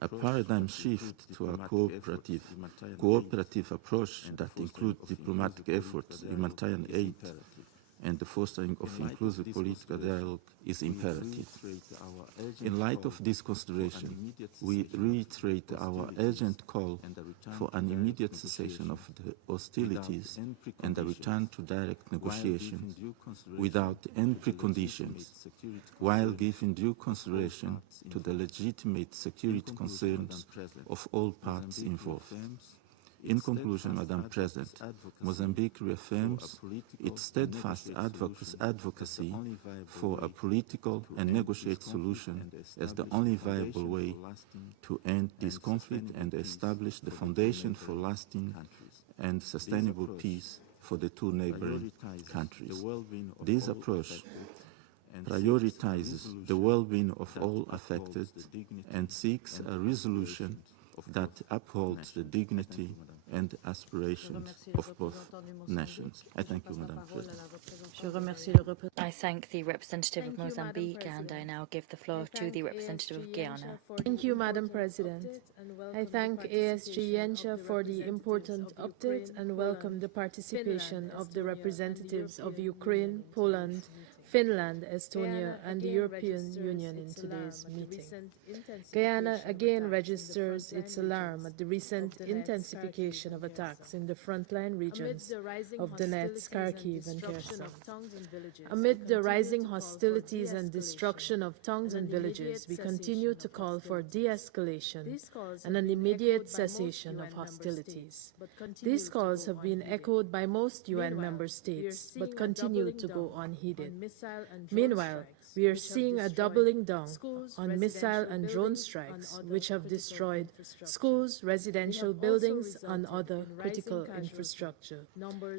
A paradigm shift to a cooperative approach that includes diplomatic efforts, humanitarian aid, and the fostering of inclusive political dialogue is imperative. In light of this consideration, we reiterate our urgent call for an immediate cessation of the hostilities and a return to direct negotiations without any preconditions, while giving due consideration to the legitimate security concerns of all parties involved. In conclusion, Madam President, Mozambique reaffirms its steadfast advocacy for a political and negotiated solution as the only viable way to end this conflict and establish the foundation for lasting and sustainable peace for the two neighboring countries. This approach prioritizes the well-being of all affected and seeks a resolution that upholds the dignity and aspirations of both nations. I thank you, Madam President. I thank the representative of Mozambique, and I now give the floor to the representative of Guyana. Thank you, Madam President. I thank ASG Yencha for the important update and welcome the participation of the representatives of Ukraine, Poland, Finland, Estonia, and the European Union in today's meeting. Guyana again registers its alarm at the recent intensification of attacks in the frontline regions of Donetsk, Kharkiv, and Kherson. Amid the rising hostilities and destruction of towns and villages, we continue to call for de-escalation and an immediate cessation of hostilities. These calls have been echoed by most UN member states, but continue to go unheeded. Meanwhile, we are seeing a doubling down on missile and drone strikes, which have destroyed schools, residential buildings, and other critical infrastructure.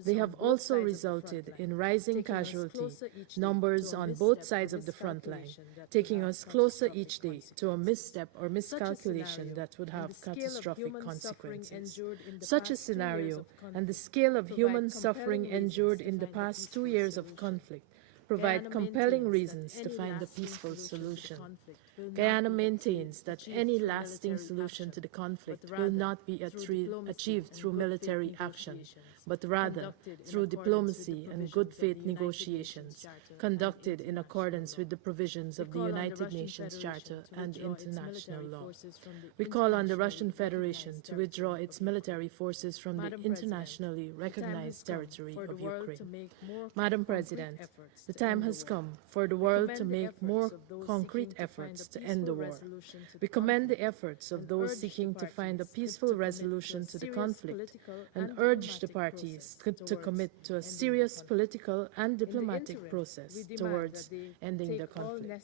They have also resulted in rising casualty numbers on both sides of the front line, taking us closer each day to a misstep or miscalculation that would have catastrophic consequences. Such a scenario and the scale of human suffering endured in the past 2 years of conflict provide compelling reasons to find a peaceful solution. Guyana maintains that any lasting solution to the conflict will not be achieved through military action, but rather through diplomacy and good faith negotiations conducted in accordance with the provisions of the United Nations Charter and international law. We call on the Russian Federation to withdraw its military forces from the internationally recognized territory of Ukraine. Madam President, the time has come for the world to make more concrete efforts to end the war. We commend the efforts of those seeking to find a peaceful resolution to the conflict and urge the parties to commit to a serious political and diplomatic process towards ending the conflict.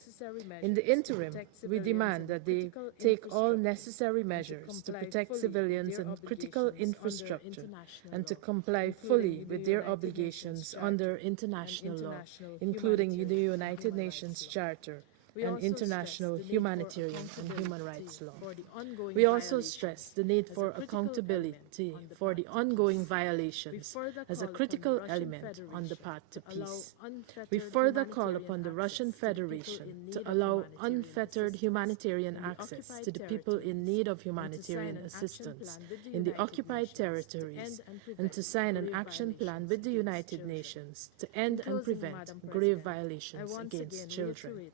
In the interim, we demand that they take all necessary measures to protect civilians and critical infrastructure and to comply fully with their obligations under international law, including the United Nations Charter and international humanitarian and human rights law. We also stress the need for accountability for the ongoing violations as a critical element on the path to peace. We further call upon the Russian Federation to allow unfettered humanitarian access to the people in need of humanitarian assistance in the occupied territories and to sign an action plan with the United Nations to end and prevent grave violations against children.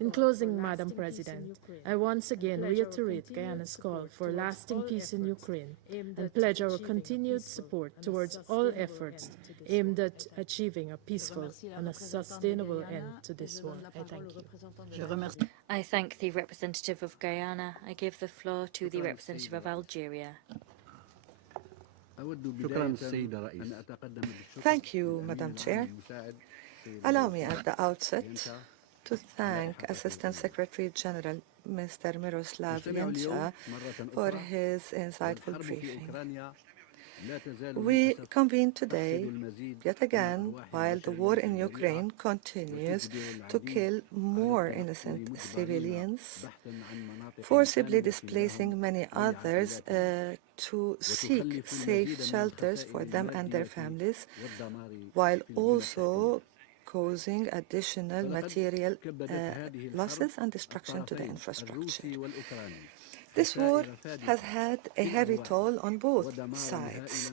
In closing, Madam President, I once again reiterate Guyana's call for lasting peace in Ukraine and pledge our continued support towards all efforts aimed at achieving a peaceful and a sustainable end to this war. I thank you. I thank the representative of Guyana. I give the floor to the representative of Algeria. Thank you, Madam Chair. Allow me at the outset to thank Assistant Secretary General Mr. Miroslav Yencha for his insightful briefing. We convene today, yet again, while the war in Ukraine continues to kill more innocent civilians, forcibly displacing many others to seek safe shelters for them and their families, while also causing additional material losses and destruction to the infrastructure. This war has had a heavy toll on both sides.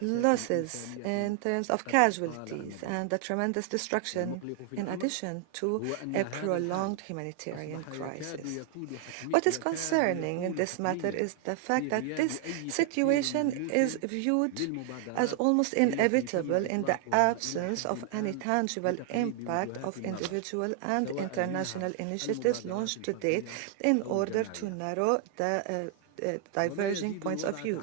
Losses in terms of casualties and a tremendous destruction in addition to a prolonged humanitarian crisis. What is concerning in this matter is the fact that this situation is viewed as almost inevitable in the absence of any tangible impact of individual and international initiatives launched to date in order to narrow the diverging points of view.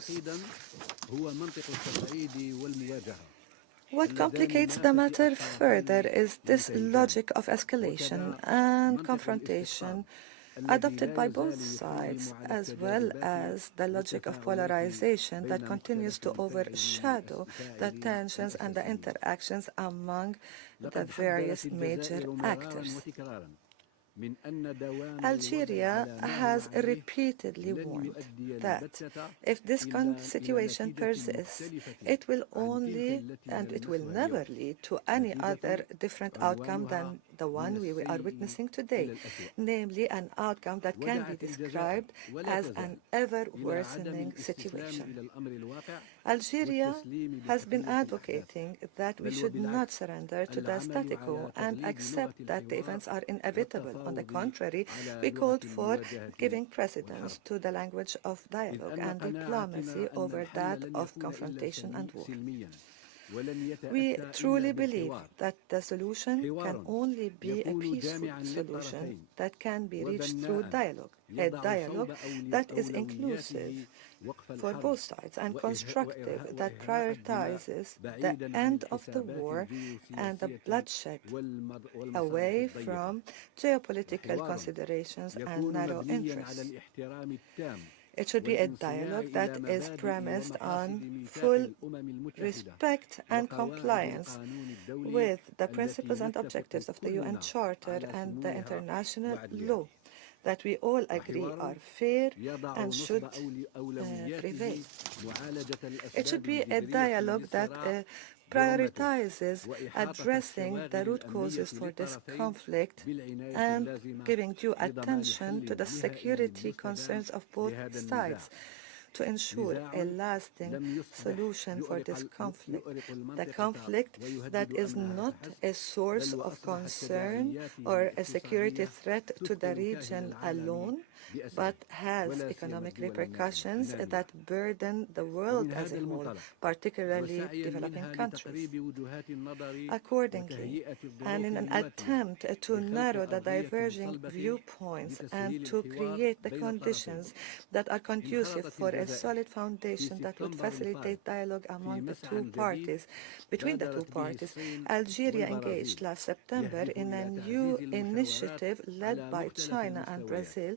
What complicates the matter further is this logic of escalation and confrontation adopted by both sides, as well as the logic of polarization that continues to overshadow the tensions and the interactions among the various major actors. Algeria has repeatedly warned that if this situation persists, it will only and it will never lead to any other different outcome than the one we are witnessing today, namely an outcome that can be described as an ever-worsening situation. Algeria has been advocating that we should not surrender to the status quo and accept that the events are inevitable. On the contrary, we called for giving precedence to the language of dialogue and diplomacy over that of confrontation and war. We truly believe that the solution can only be a peaceful solution that can be reached through dialogue, a dialogue that is inclusive for both sides and constructive, that prioritizes the end of the war and the bloodshed away from geopolitical considerations and narrow interests. It should be a dialogue that is premised on full respect and compliance with the principles and objectives of the UN Charter and the international law that we all agree are fair and should prevail. It should be a dialogue that prioritizes addressing the root causes for this conflict and giving due attention to the security concerns of both sides to ensure a lasting solution for this conflict. The conflict that is not a source of concern or a security threat to the region alone, but has economic repercussions that burden the world as a whole, particularly developing countries. Accordingly, and in an attempt to narrow the diverging viewpoints and to create the conditions that are conducive for a solid foundation that would facilitate dialogue among the two parties, between the two parties, Algeria engaged last September in a new initiative led by China and Brazil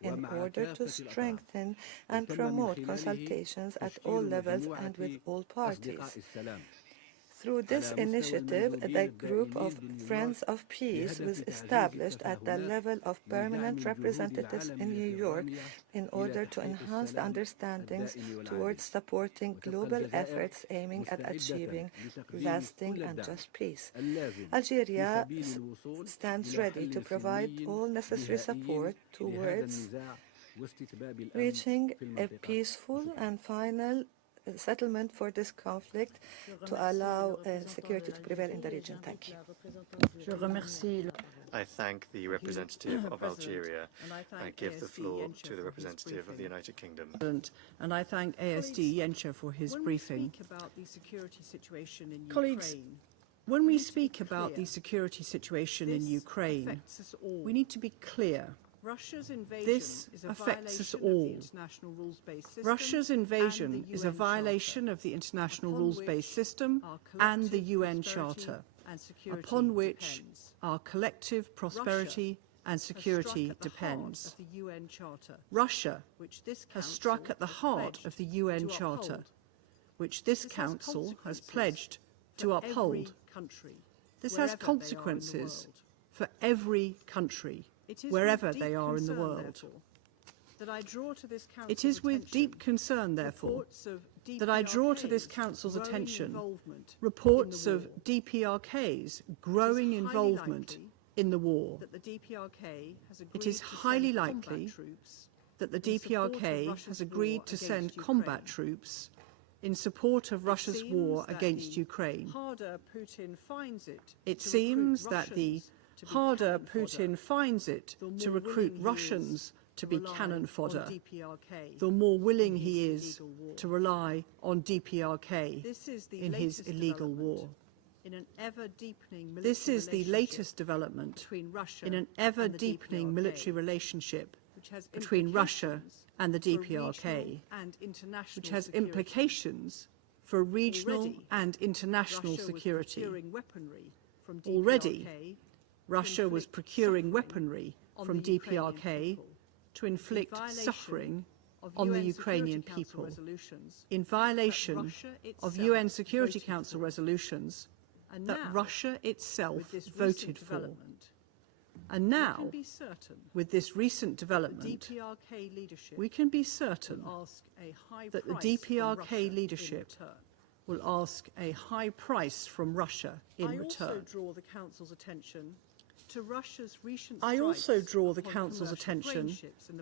in order to strengthen and promote consultations at all levels and with all parties. Through this initiative, the group of Friends of Peace was established at the level of permanent representatives in New York in order to enhance the understandings towards supporting global efforts aiming at achieving lasting and just peace. Algeria stands ready to provide all necessary support towards reaching a peaceful and final settlement for this conflict to allow security to prevail in the region. Thank you. I thank the representative of Algeria. I give the floor to the representative of the United Kingdom. And I thank ASD Yencha for his briefing. Colleagues, when we speak about the security situation in Ukraine, we need to be clear. This affects us all. Russia's invasion is a violation of the international rules-based system and the UN Charter, upon which our collective prosperity and security depends. Russia has struck at the heart of the UN Charter, which this Council has pledged to uphold. This has consequences for every country, wherever they are in the world. It is with deep concern, therefore, that I draw to this Council's attention reports of DPRK's growing involvement in the war. It is highly likely that the DPRK has agreed to send combat troops in support of Russia's war against Ukraine. It seems that the harder Putin finds it to recruit Russians to be cannon fodder, the more willing he is to rely on DPRK in his illegal war. This is the latest development in an ever-deepening military relationship between Russia and the DPRK, which has implications for regional and international security. Already, Russia was procuring weaponry from DPRK to inflict suffering on the Ukrainian people in violation of UN Security Council resolutions that Russia itself voted for. And now, with this recent development, we can be certain that the DPRK leadership will ask a high price from Russia in return. I also draw the Council's attention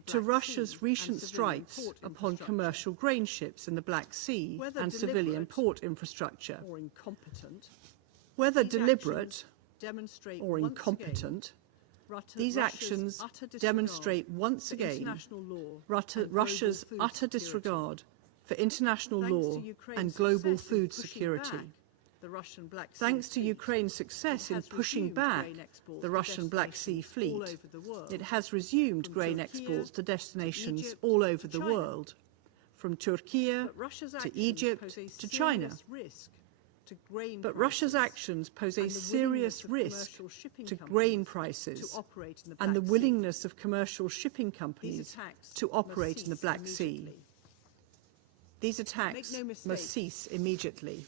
to Russia's recent strikes upon commercial grain ships in the Black Sea and civilian port infrastructure. Whether deliberate or incompetent, these actions demonstrate once again Russia's utter disregard for international law and global food security. Thanks to Ukraine's success in pushing back the Russian Black Sea fleet, it has resumed grain exports to destinations all over the world, from Turkey to Egypt to China. But Russia's actions pose a serious risk to grain prices and the willingness of commercial shipping companies to operate in the Black Sea. These attacks must cease immediately.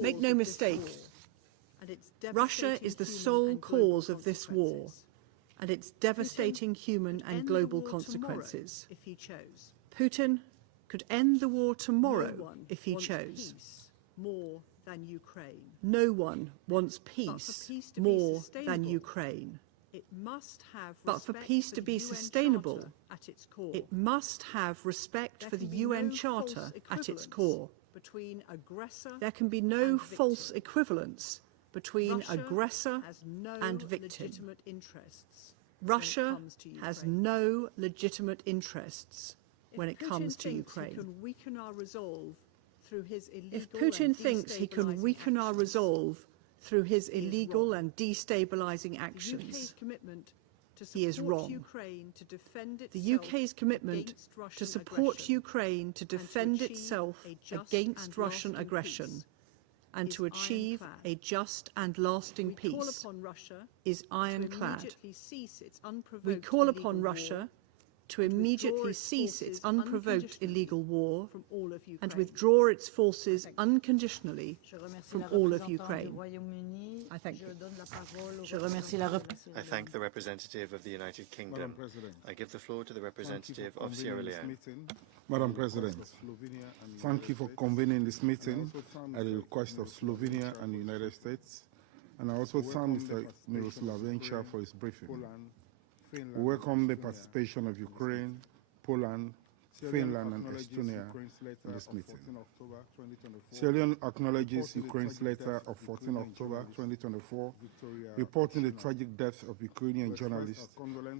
Make no mistake, Russia is the sole cause of this war and its devastating human and global consequences. Putin could end the war tomorrow if he chose. No one wants peace more than Ukraine. But for peace to be sustainable, it must have respect for the UN Charter at its core. There can be no false equivalence between aggressor and victim. Russia has no legitimate interests when it comes to Ukraine. If Putin thinks he can weaken our resolve through his illegal and destabilizing actions, he is wrong. The UK's commitment to support Ukraine to defend itself against Russian aggression and to achieve a just and lasting peace is ironclad. We call upon Russia to immediately cease its unprovoked illegal war and withdraw its forces unconditionally from all of Ukraine. I thank you. I thank the representative of the United Kingdom. I give the floor to the representative of Sierra Leone. Madam President, thank you for convening this meeting at the request of Slovenia and the United States. And I also thank Mr. Miroslav Zelensky for his briefing. We welcome the participation of Ukraine, Poland, Finland and Estonia in this meeting. Sierra Leone acknowledges Ukraine's letter of 14 October 2024 reporting the tragic death of Ukrainian journalist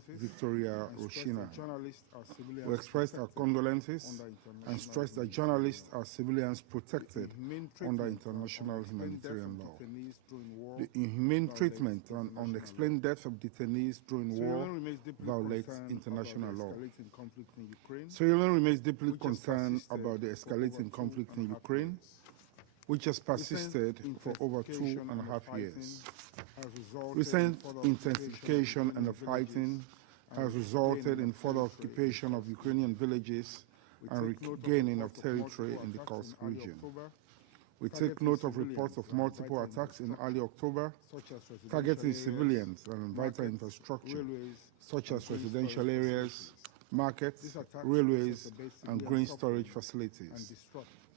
Victoria Roshina. We express our condolences and stress that journalists are civilians protected under international humanitarian law. The inhumane treatment and unexplained death of detainees during war violates international law. Sierra Leone remains deeply concerned about the escalating conflict in Ukraine, which has persisted for over 2.5 years. Recent intensification and the fighting has resulted in further occupation of Ukrainian villages and regaining of territory in the Kursk region. We take note of reports of multiple attacks in early October, targeting civilians and vital infrastructure, such as residential areas, markets, railways, and grain storage facilities.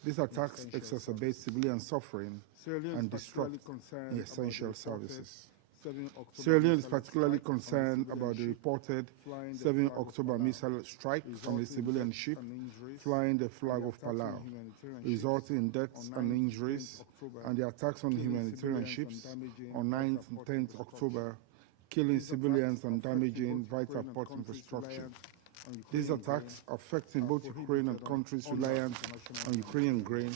These attacks exacerbate civilian suffering and disrupt essential services. Sierra Leone is particularly concerned about the reported 7 October missile strike on a civilian ship flying the flag of Palau, resulting in deaths and injuries, and the attacks on humanitarian ships on 9th and 10th October, killing civilians and damaging vital port infrastructure. These attacks, affecting both Ukraine and countries reliant on Ukrainian grain,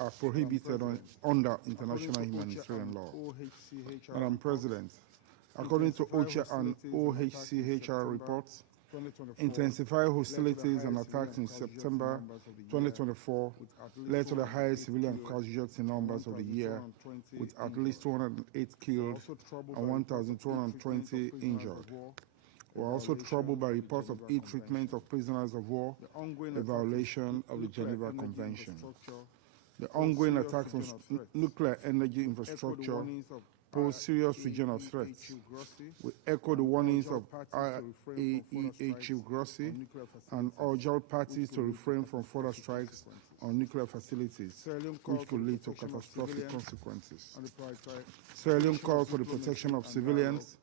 are prohibited under international humanitarian law. Madam President, according to OCHA and OHCHR reports, intensified hostilities and attacks in September 2024 led to the highest civilian casualty numbers of the year, with at least 208 killed and 1,220 injured. We are also troubled by reports of ill-treatment of prisoners of war, a violation of the Geneva Convention. The ongoing attacks on nuclear energy infrastructure pose serious regional threats. We echo the warnings of IAEA Chief Grossi and urge all parties to refrain from further strikes on nuclear facilities, which could lead to catastrophic consequences. Sierra Leone calls for the protection of civilians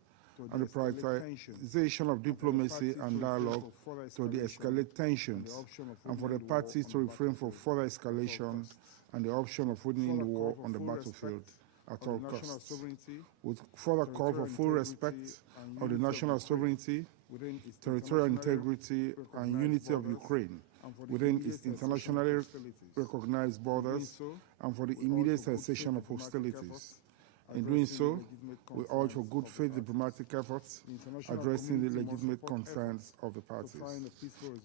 and the prioritization of diplomacy and dialogue to de-escalate tensions, and for the parties to refrain from further escalation and the option of winning the war on the battlefield at all costs. With further call for full respect of the national sovereignty, territorial integrity, and unity of Ukraine within its internationally recognized borders, and for the immediate cessation of hostilities. In doing so, we urge for good faith diplomatic efforts addressing the legitimate concerns of the parties.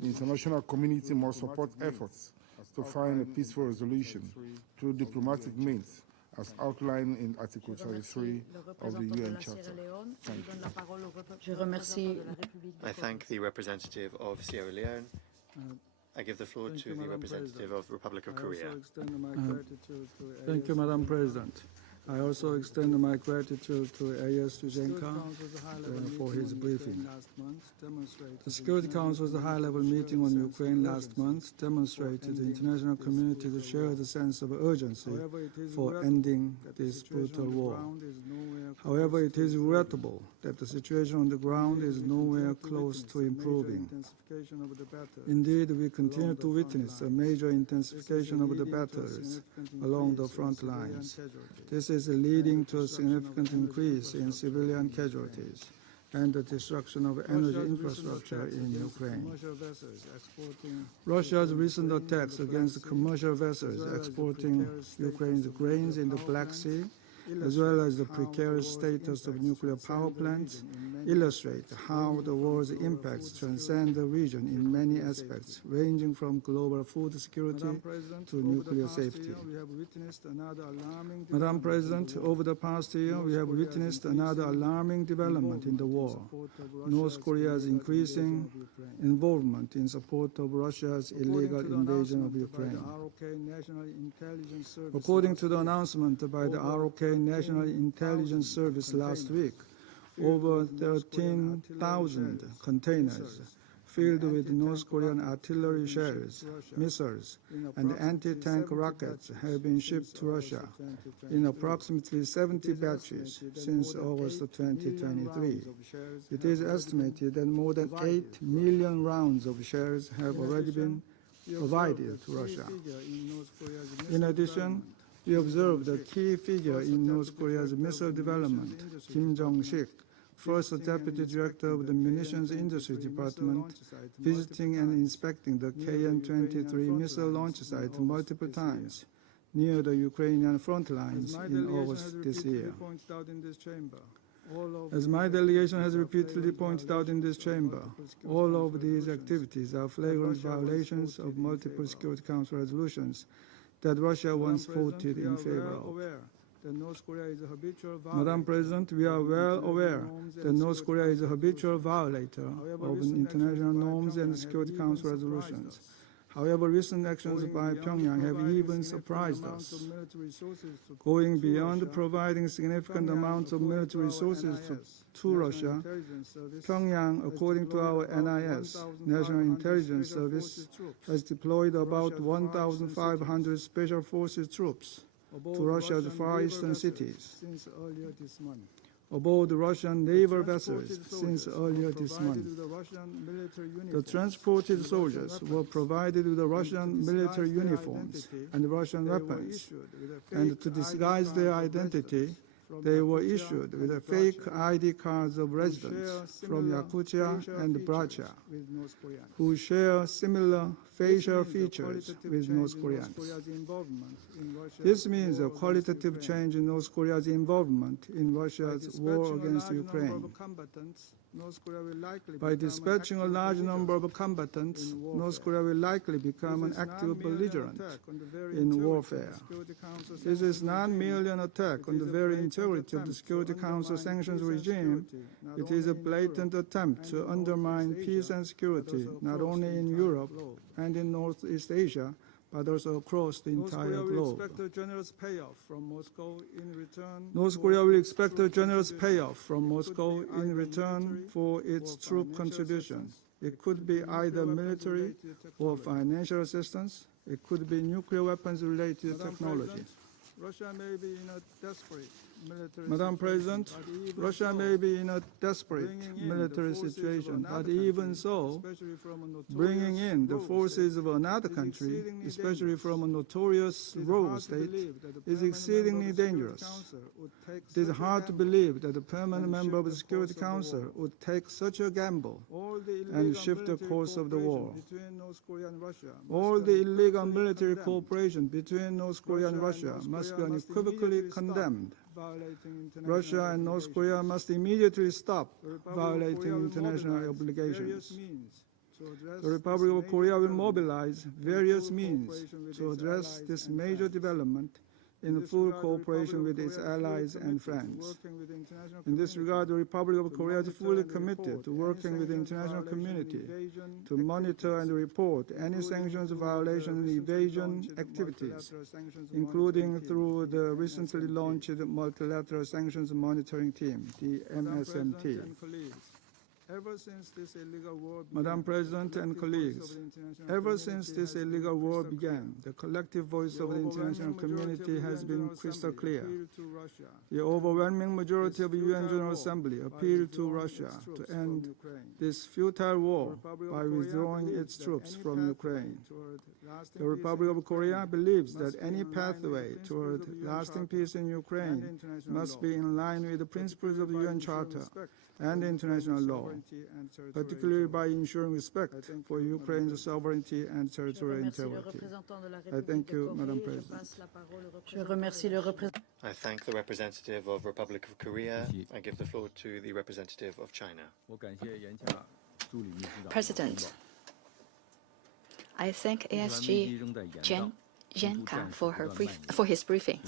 The international community must support efforts to find a peaceful resolution through diplomatic means, as outlined in Article 33 of the UN Charter. Thank you. I thank the representative of Sierra Leone. I give the floor to the representative of the Republic of Korea. Thank you, Madam President. I also extend my gratitude to A.S. Yuzenka for his briefing. The Security Council's high-level meeting on Ukraine last month demonstrated the international community to share the sense of urgency for ending this brutal war. However, it is regrettable that the situation on the ground is nowhere close to improving. Indeed, we continue to witness a major intensification of the battles along the front lines. This is leading to a significant increase in civilian casualties and the destruction of energy infrastructure in Ukraine. Russia's recent attacks against commercial vessels exporting Ukraine's grains in the Black Sea, as well as the precarious status of nuclear power plants, illustrate how the war's impacts transcend the region in many aspects, ranging from global food security to nuclear safety. Madam President, over the past year, we have witnessed another alarming development in the war: North Korea's increasing involvement in support of Russia's illegal invasion of Ukraine. According to the announcement by the ROK National Intelligence Service last week, over 13,000 containers filled with North Korean artillery shells, missiles, and anti-tank rockets have been shipped to Russia in approximately 70 batches since August 2023. It is estimated that more than 8 million rounds of shells have already been provided to Russia. In addition, we observed a key figure in North Korea's missile development, Kim Jong-sik, first Deputy Director of the Munitions Industry Department, visiting and inspecting the KN-23 missile launch site multiple times near the Ukrainian front lines in August this year. As my delegation has repeatedly pointed out in this chamber, all of these activities are flagrant violations of multiple Security Council resolutions that Russia once voted in favor of. Madam President, we are well aware that North Korea is a habitual violator of international norms and Security Council resolutions. However, recent actions by Pyongyang have even surprised us. Going beyond providing significant amounts of military resources to Russia, Pyongyang, according to our NIS, National Intelligence Service, has deployed about 1,500 Special Forces troops to Russia's far eastern cities aboard Russian naval vessels since earlier this month. The transported soldiers were provided with the Russian military uniforms and Russian weapons, and to disguise their identity, they were issued with fake ID cards of residents from Yakutia and Brachia, who share similar facial features with North Koreans. This means a qualitative change in North Korea's involvement in Russia's war against Ukraine. By dispatching a large number of combatants, North Korea will likely become an active belligerent in warfare. This is not merely an attack on the very integrity of the Security Council sanctions regime. It is a blatant attempt to undermine peace and security, not only in Europe and in Northeast Asia, but also across the entire globe. North Korea will expect a generous payoff from Moscow in return for its troop contribution. It could be either military or financial assistance. It could be nuclear weapons-related technology. Madam President, Russia may be in a desperate military situation, but even so, bringing in the forces of another country, especially from a notorious rogue state, is exceedingly dangerous. It is hard to believe that a permanent member of the Security Council would take such a gamble and shift the course of the war. All the illegal military cooperation between North Korea and Russia must be unequivocally condemned. Russia and North Korea must immediately stop violating international obligations. The Republic of Korea will mobilize various means to address this major development in full cooperation with its allies and friends. In this regard, the Republic of Korea is fully committed to working with the international community to monitor and report any sanctions violation and evasion activities, including through the recently launched Multilateral Sanctions Monitoring Team, the MSMT. Madam President and colleagues, ever since this illegal war began, the collective voice of the international community has been crystal clear. The overwhelming majority of the UN General Assembly appealed to Russia to end this futile war by withdrawing its troops from Ukraine. The Republic of Korea believes that any pathway toward lasting peace in Ukraine must be in line with the principles of the UN Charter and international law, particularly by ensuring respect for Ukraine's sovereignty and territorial integrity. I thank you, Madam President. I thank the representative of Republic of Korea. I give the floor to the representative of China. President, I thank ASG Yanka for his briefing.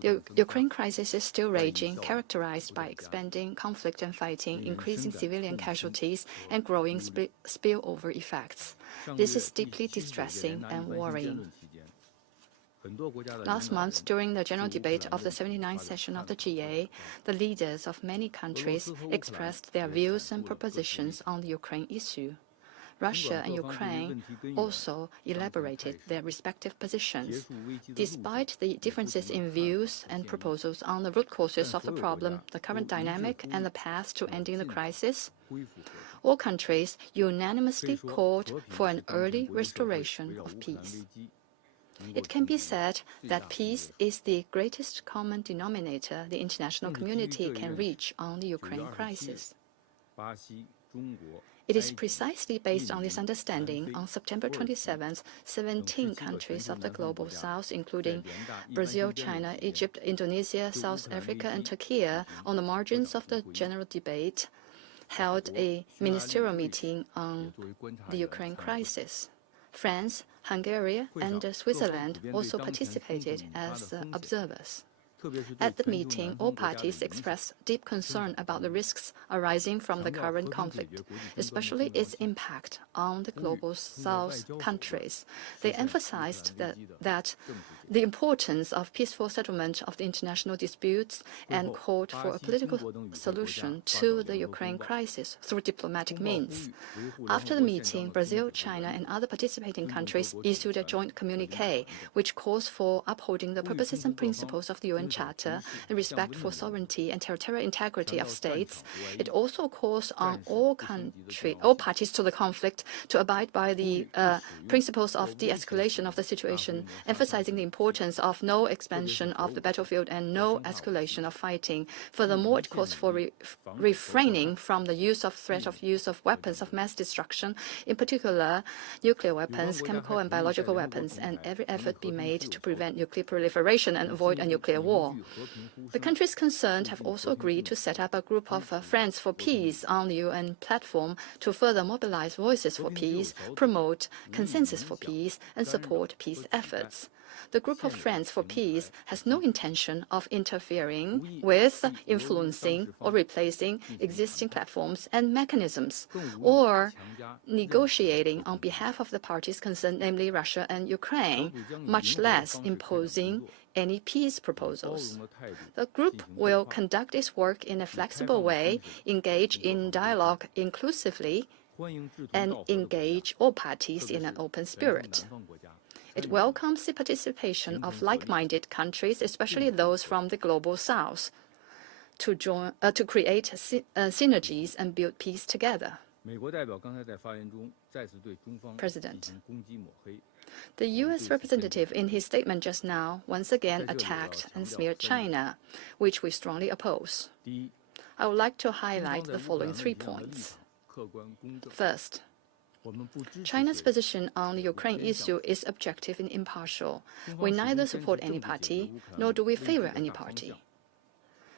The Ukraine crisis is still raging, characterized by expanding conflict and fighting, increasing civilian casualties, and growing spillover effects. This is deeply distressing and worrying. Last month, during the general debate of the 79th session of the GA, the leaders of many countries expressed their views and propositions on the Ukraine issue. Russia and Ukraine also elaborated their respective positions. Despite the differences in views and proposals on the root causes of the problem, the current dynamic, and the path to ending the crisis, all countries unanimously called for an early restoration of peace. It can be said that peace is the greatest common denominator the international community can reach on the Ukraine crisis. It is precisely based on this understanding, on September 27th, 17 countries of the Global South, including Brazil, China, Egypt, Indonesia, South Africa, and Turkey, on the margins of the general debate, held a ministerial meeting on the Ukraine crisis. France, Hungary, and Switzerland also participated as observers. At the meeting, all parties expressed deep concern about the risks arising from the current conflict, especially its impact on the Global South countries. They emphasized that the importance of peaceful settlement of the international disputes and called for a political solution to the Ukraine crisis through diplomatic means. After the meeting, Brazil, China, and other participating countries issued a joint communique, which calls for upholding the purposes and principles of the UN Charter and respect for sovereignty and territorial integrity of states. It also calls on all parties to the conflict to abide by the principles of de-escalation of the situation, emphasizing the importance of no expansion of the battlefield and no escalation of fighting. Furthermore, it calls for refraining from the threat of use of weapons of mass destruction, in particular nuclear weapons, chemical and biological weapons, and every effort be made to prevent nuclear proliferation and avoid a nuclear war. The countries concerned have also agreed to set up a group of Friends for Peace on the UN platform to further mobilize voices for peace, promote consensus for peace, and support peace efforts. The group of Friends for Peace has no intention of interfering with, influencing, or replacing existing platforms and mechanisms, or negotiating on behalf of the parties concerned, namely Russia and Ukraine, much less imposing any peace proposals. The group will conduct its work in a flexible way, engage in dialogue inclusively, and engage all parties in an open spirit. It welcomes the participation of like-minded countries, especially those from the Global South, to create synergies and build peace together. President. The U.S. representative in his statement just now once again attacked and smeared China, which we strongly oppose. I would like to highlight the following 3 points. First, China's position on the Ukraine issue is objective and impartial. We neither support any party, nor do we favor any party.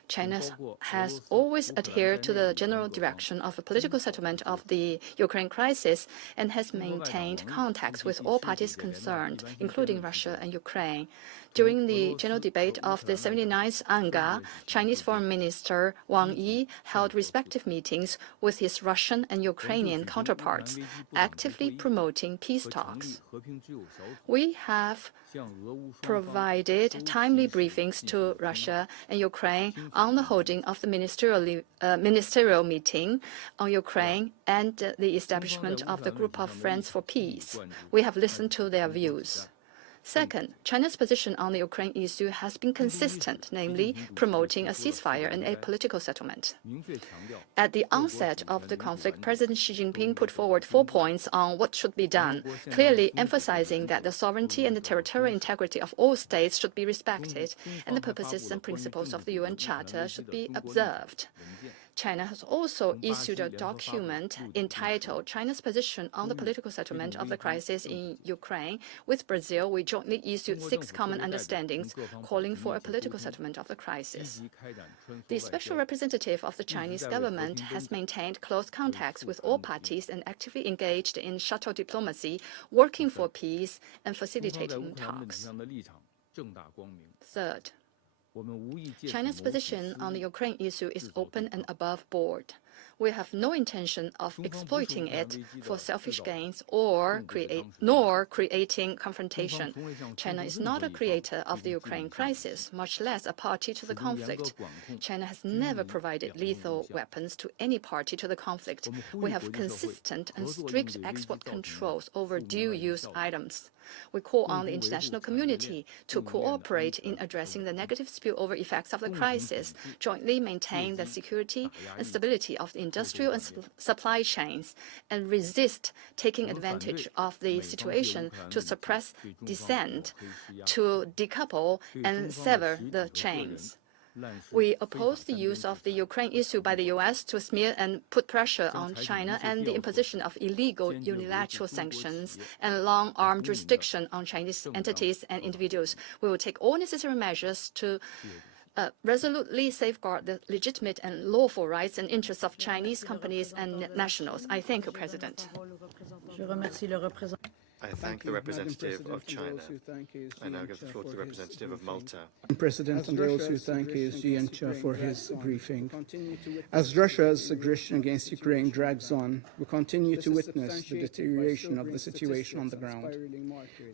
China has always adhered to the general direction of a political settlement of the Ukraine crisis and has maintained contacts with all parties concerned, including Russia and Ukraine. During the general debate of the 79th UNGA, Chinese Foreign Minister Wang Yi held respective meetings with his Russian and Ukrainian counterparts, actively promoting peace talks. We have provided timely briefings to Russia and Ukraine on the holding of the ministerial meeting on Ukraine and the establishment of the Group of Friends for Peace. We have listened to their views. Second, China's position on the Ukraine issue has been consistent, namely promoting a ceasefire and a political settlement. At the onset of the conflict, President Xi Jinping put forward 4 points on what should be done, clearly emphasizing that the sovereignty and the territorial integrity of all states should be respected, and the purposes and principles of the UN Charter should be observed. China has also issued a document entitled China's Position on the Political Settlement of the Crisis in Ukraine. With Brazil, we jointly issued 6 common understandings calling for a political settlement of the crisis. The special representative of the Chinese government has maintained close contacts with all parties and actively engaged in shuttle diplomacy, working for peace and facilitating talks. Third, China's position on the Ukraine issue is open and above board. We have no intention of exploiting it for selfish gains or creating confrontation. China is not a creator of the Ukraine crisis, much less a party to the conflict. China has never provided lethal weapons to any party to the conflict. We have consistent and strict export controls over dual-use items. We call on the international community to cooperate in addressing the negative spillover effects of the crisis, jointly maintain the security and stability of the industrial and supply chains, and resist taking advantage of the situation to suppress dissent, to decouple and sever the chains. We oppose the use of the Ukraine issue by the U.S. to smear and put pressure on China and the imposition of illegal unilateral sanctions and long-arm jurisdiction on Chinese entities and individuals. We will take all necessary measures to resolutely safeguard the legitimate and lawful rights and interests of Chinese companies and nationals. I thank you, President. I thank the representative of China. I now give the floor to the representative of Malta. President, and I also thank ASG Yencha for his briefing. As Russia's aggression against Ukraine drags on, we continue to witness the deterioration of the situation on the ground.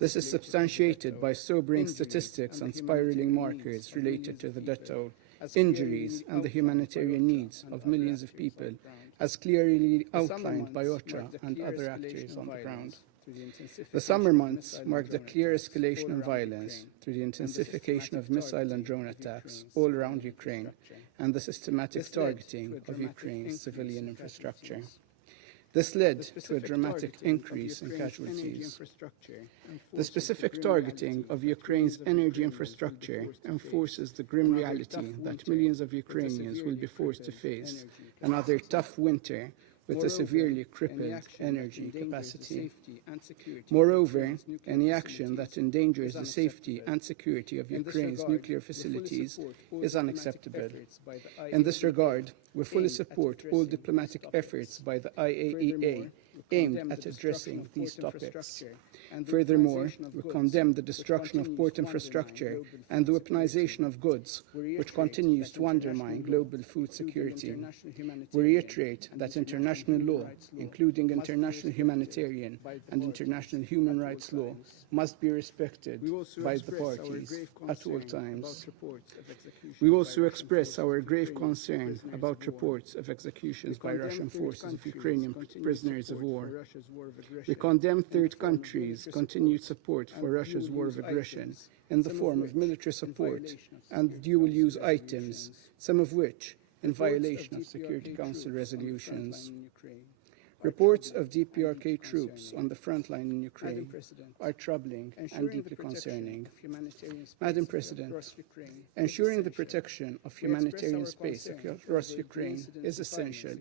This is substantiated by sobering statistics and spiraling markers related to the death toll, injuries, and the humanitarian needs of millions of people, as clearly outlined by OCHA and other actors on the ground. The summer months marked a clear escalation in violence through the intensification of missile and drone attacks all around Ukraine and the systematic targeting of Ukraine's civilian infrastructure. This led to a dramatic increase in casualties. The specific targeting of Ukraine's energy infrastructure enforces the grim reality that millions of Ukrainians will be forced to face another tough winter with a severely crippled energy capacity. Moreover, any action that endangers the safety and security of Ukraine's nuclear facilities is unacceptable. In this regard, we fully support all diplomatic efforts by the IAEA aimed at addressing these topics. Furthermore, we condemn the destruction of port infrastructure and the weaponization of goods, which continues to undermine global food security. We reiterate that international law, including international humanitarian and international human rights law, must be respected by the parties at all times. We also express our grave concern about reports of executions by Russian forces of Ukrainian prisoners of war. We condemn third countries' continued support for Russia's war of aggression in the form of military support and dual-use items, some of which in violation of Security Council resolutions. Reports of DPRK troops on the front line in Ukraine are troubling and deeply concerning. Madam President, ensuring the protection of humanitarian space across Ukraine is essential.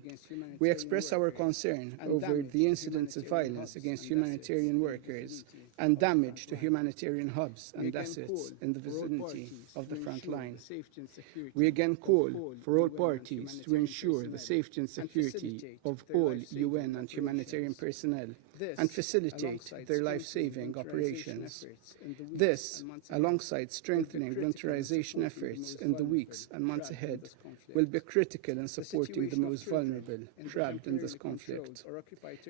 We express our concern over the incidents of violence against humanitarian workers and damage to humanitarian hubs and assets in the vicinity of the front line. We again call for all parties to ensure the safety and security of all UN and humanitarian personnel and facilitate their life-saving operations. This, alongside strengthening militarization efforts in the weeks and months ahead, will be critical in supporting the most vulnerable trapped in this conflict.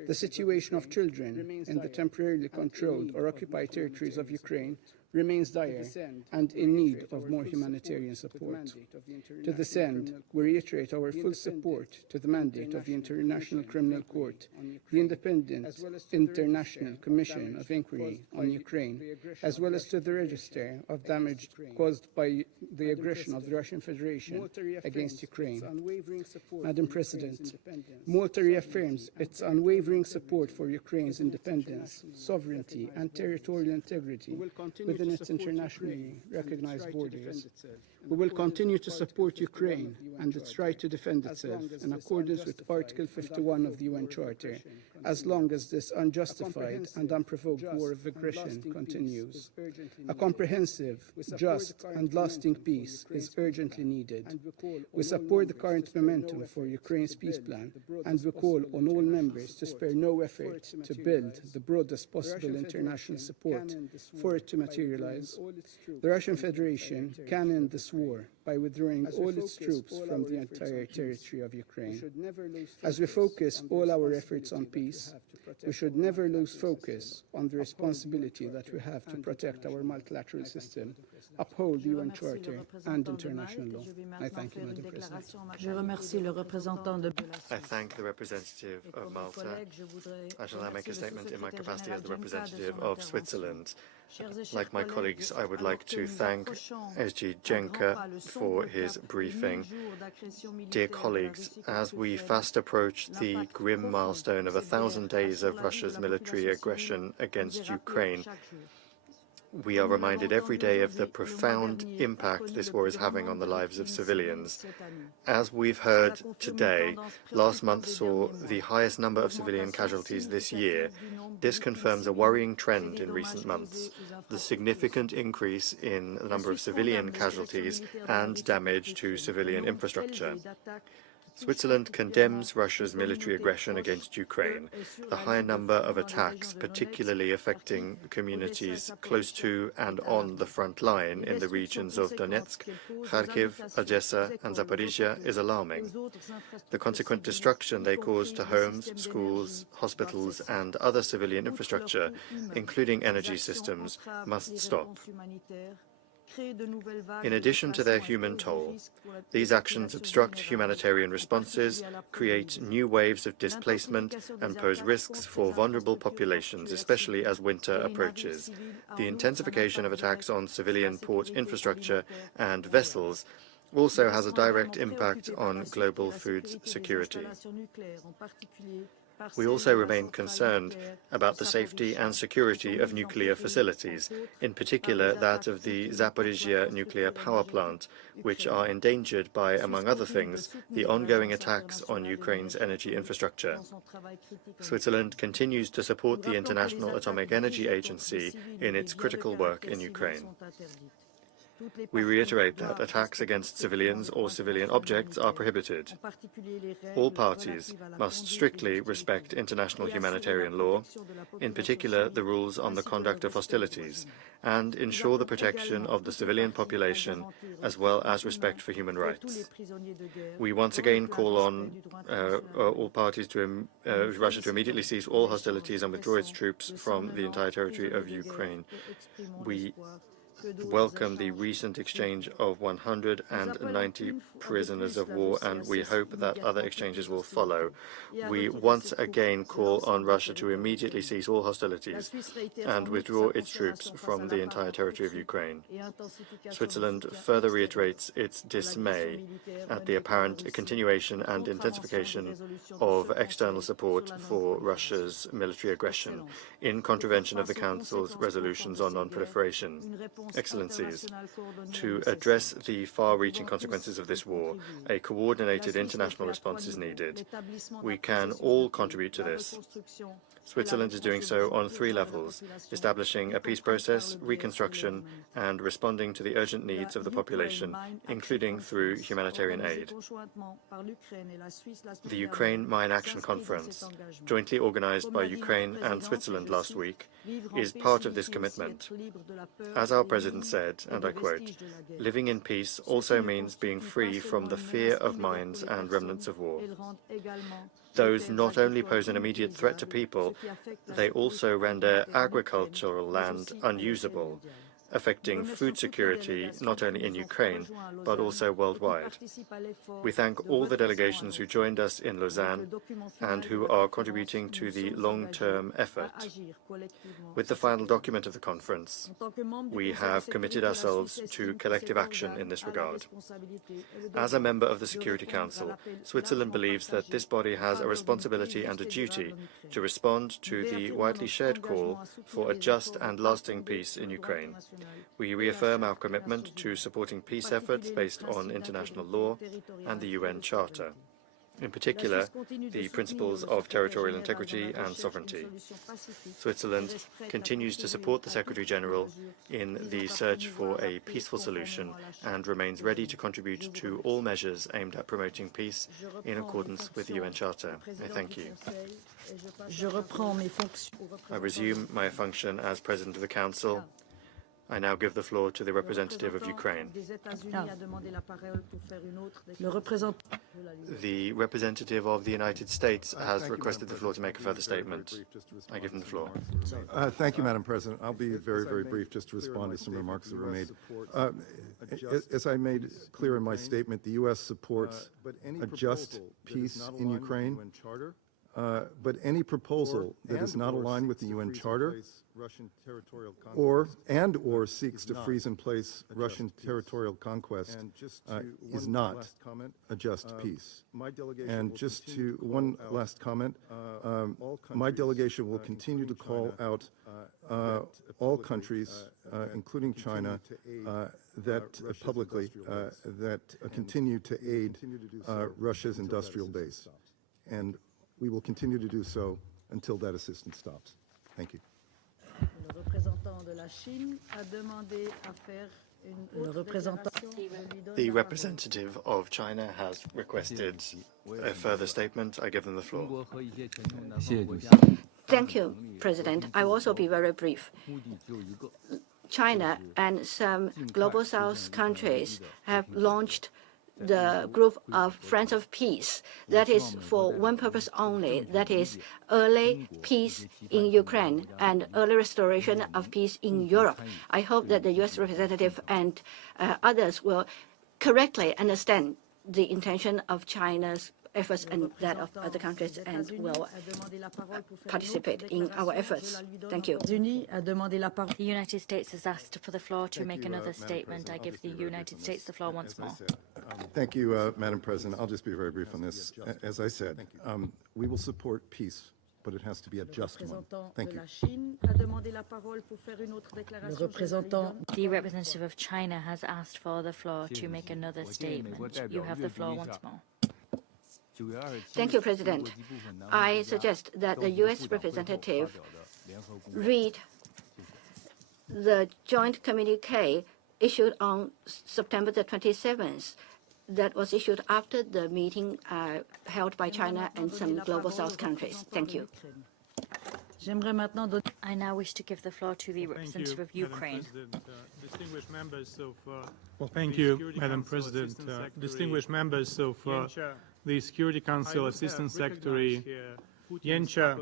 The situation of children in the temporarily controlled or occupied territories of Ukraine remains dire and in need of more humanitarian support. To this end, we reiterate our full support to the mandate of the International Criminal Court, the Independent International Commission of Inquiry on Ukraine, as well as to the register of damage caused by the aggression of the Russian Federation against Ukraine. Madam President, Malta reaffirms its unwavering support for Ukraine's independence, sovereignty, and territorial integrity within its internationally recognized borders. We will continue to support Ukraine and its right to defend itself in accordance with Article 51 of the UN Charter, as long as this unjustified and unprovoked war of aggression continues. A comprehensive, just, and lasting peace is urgently needed. We support the current momentum for Ukraine's peace plan, and we call on all members to spare no effort to build the broadest possible international support for it to materialize. The Russian Federation can end this war by withdrawing all its troops from the entire territory of Ukraine. As we focus all our efforts on peace, we should never lose focus on the responsibility that we have to protect our multilateral system, uphold the UN Charter and international law. I thank you, Madam President. I thank the representative of Malta. I shall now make a statement in my capacity as the representative of Switzerland. Like my colleagues, I would like to thank SG Jenka for his briefing. Dear colleagues, as we fast approach the grim milestone of 1,000 days of Russia's military aggression against Ukraine, we are reminded every day of the profound impact this war is having on the lives of civilians. As we've heard today, last month saw the highest number of civilian casualties this year. This confirms a worrying trend in recent months. The significant increase in the number of civilian casualties and damage to civilian infrastructure. Switzerland condemns Russia's military aggression against Ukraine. The high number of attacks, particularly affecting communities close to and on the front line in the regions of Donetsk, Kharkiv, Odessa and Zaporizhia, is alarming. The consequent destruction they cause to homes, schools, hospitals and other civilian infrastructure, including energy systems, must stop. In addition to their human toll, these actions obstruct humanitarian responses, create new waves of displacement, and pose risks for vulnerable populations, especially as winter approaches. The intensification of attacks on civilian port infrastructure and vessels also has a direct impact on global food security. We also remain concerned about the safety and security of nuclear facilities, in particular that of the Zaporizhia nuclear power plant, which are endangered by, among other things, the ongoing attacks on Ukraine's energy infrastructure. Switzerland continues to support the International Atomic Energy Agency in its critical work in Ukraine. We reiterate that attacks against civilians or civilian objects are prohibited. All parties must strictly respect international humanitarian law, in particular the rules on the conduct of hostilities, and ensure the protection of the civilian population as well as respect for human rights. We once again call on all parties to Russia to immediately cease all hostilities and withdraw its troops from the entire territory of Ukraine. We welcome the recent exchange of 190 prisoners of war, and we hope that other exchanges will follow. We once again call on Russia to immediately cease all hostilities and withdraw its troops from the entire territory of Ukraine. Switzerland further reiterates its dismay at the apparent continuation and intensification of external support for Russia's military aggression in contravention of the Council's resolutions on non-proliferation. Excellencies, to address the far-reaching consequences of this war, a coordinated international response is needed. We can all contribute to this. Switzerland is doing so on 3 levels: establishing a peace process, reconstruction, and responding to the urgent needs of the population, including through humanitarian aid. The Ukraine Mine Action Conference, jointly organized by Ukraine and Switzerland last week, is part of this commitment. As our President said, and I quote, "Living in peace also means being free from the fear of mines and remnants of war. Those not only pose an immediate threat to people, they also render agricultural land unusable, affecting food security not only in Ukraine, but also worldwide." We thank all the delegations who joined us in Lausanne and who are contributing to the long-term effort. With the final document of the conference, we have committed ourselves to collective action in this regard. As a member of the Security Council, Switzerland believes that this body has a responsibility and a duty to respond to the widely shared call for a just and lasting peace in Ukraine. We reaffirm our commitment to supporting peace efforts based on international law and the UN Charter, in particular the principles of territorial integrity and sovereignty. Switzerland continues to support the Secretary-General in the search for a peaceful solution and remains ready to contribute to all measures aimed at promoting peace in accordance with the UN Charter. I thank you. I resume my function as President of the Council. I now give the floor to the representative of Ukraine. The representative of the United States has requested the floor to make a further statement. I give him the floor. Thank you, Madam President. I'll be very, very brief just to respond to some remarks that were made. As I made clear in my statement, the U.S. supports a just peace in Ukraine, but any proposal that is not aligned with the UN Charter or seeks to freeze in place Russian territorial conquest is not a just peace. And just to one last comment, my delegation will continue to call out all countries, including China, that publicly that continue to aid Russia's industrial base. And we will continue to do so until that assistance stops. Thank you. The representative of China has requested a further statement. I give them the floor. Thank you, President. I will also be very brief. China and some Global South countries have launched the group of Friends of Peace. That is for one purpose only, that is early peace in Ukraine and early restoration of peace in Europe. I hope that the U.S. representative and others will correctly understand the intention of China's efforts and that of other countries and will participate in our efforts. Thank you. The United States has asked for the floor to make another statement. I give the United States the floor once more. Thank you, Madam President. I'll just be very brief on this. As I said, we will support peace, but it has to be a just one. Thank you. The representative of China has asked for the floor to make another statement. You have the floor once more. Thank you, President. I suggest that the U.S. representative read the joint communique issued on September the 27th that was issued after the meeting held by China and some Global South countries. Thank you. I now wish to give the floor to the representative of Ukraine. Distinguished members of thank you, Madam President. Distinguished members of the Security Council Assistant Secretary Yencha,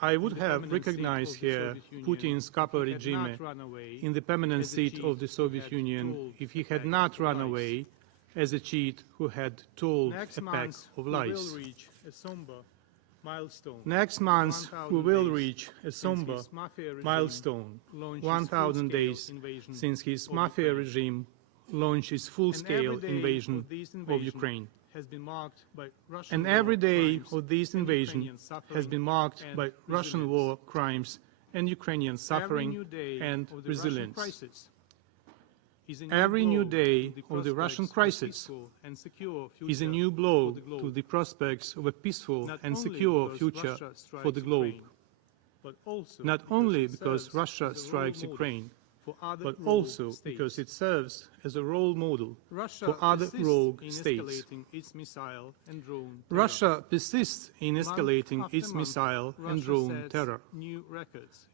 I would have recognized here Putin's couple regime in the permanent seat of the Soviet Union if he had not run away as a cheat who had told a pack of lies. Next month, we will reach a somber milestone, 1,000 days since his mafia regime launched its full-scale invasion of Ukraine. And every day of this invasion has been marked by Russian war crimes and Ukrainian suffering and resilience. Every new day of the Russian crisis is a new blow to the prospects of a peaceful and secure future for the globe, not only because Russia strikes Ukraine, but also because it serves as a role model for other rogue states. Russia persists in escalating its missile and drone terror.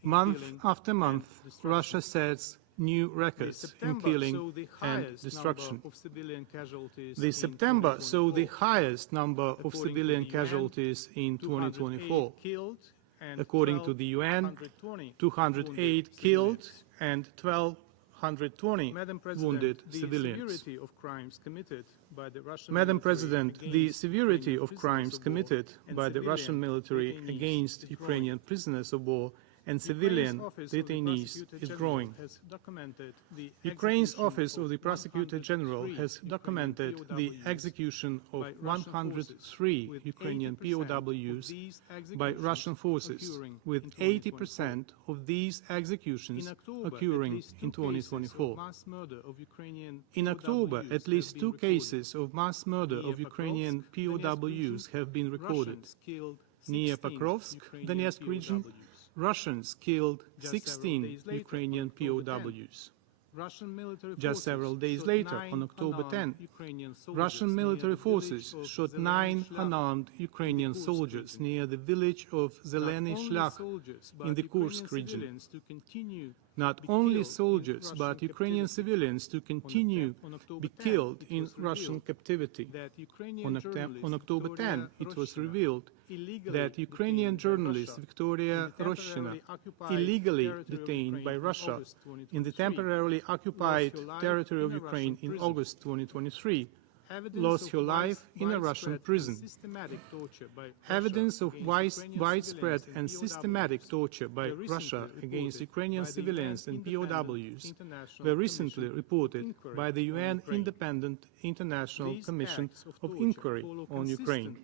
Month after month, Russia sets new records in killing and destruction. The September saw the highest number of civilian casualties in 2024. According to the UN, 208 killed and 1,220 wounded civilians. Madam President, the severity of crimes committed by the Russian military against Ukrainian prisoners of war and civilian detainees is growing. Ukraine's Office of the Prosecutor General has documented the execution of 103 Ukrainian POWs by Russian forces, with 80% of these executions occurring in 2024. In October, at least 2 cases of mass murder of Ukrainian POWs have been recorded. Near Pokrovsk, Donetsk region, Russians killed 16 Ukrainian POWs. Just several days later, on October 10, Russian military forces shot 9 unarmed Ukrainian soldiers near the village of Zeleny Shlakh in the Kursk region. Not only soldiers, but Ukrainian civilians to continue to be killed in Russian captivity. On October 10, it was revealed that Ukrainian journalist Victoria Roshina, illegally detained by Russia in the temporarily occupied territory of Ukraine in August 2023, lost her life in a Russian prison. Evidence of widespread and systematic torture by Russia against Ukrainian civilians and POWs were recently reported by the UN Independent International Commission of Inquiry on Ukraine.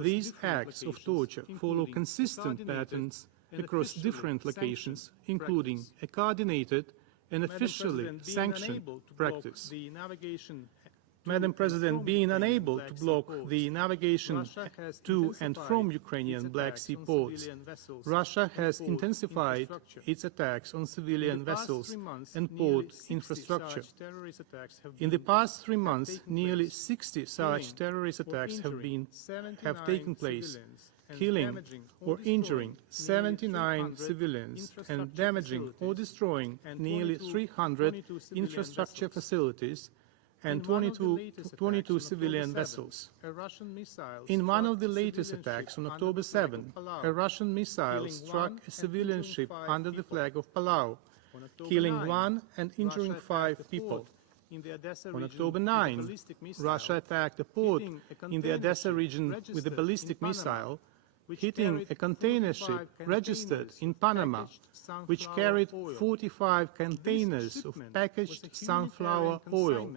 These acts of torture follow consistent patterns across different locations, including a coordinated and officially sanctioned practice. Madam President, being unable to block the navigation to and from Ukrainian Black Sea ports, Russia has intensified its attacks on civilian vessels and port infrastructure. In the past 3 months, nearly 60 such terrorist attacks have taken place, killing or injuring 79 civilians and damaging or destroying nearly 300 infrastructure facilities and 22 civilian vessels. In one of the latest attacks on October 7, a Russian missile struck a civilian ship under the flag of Palau, killing 1 and injuring 5 people. On October 9, Russia attacked a port in the Odessa region with a ballistic missile, hitting a container ship registered in Panama, which carried 45 containers of packaged sunflower oil.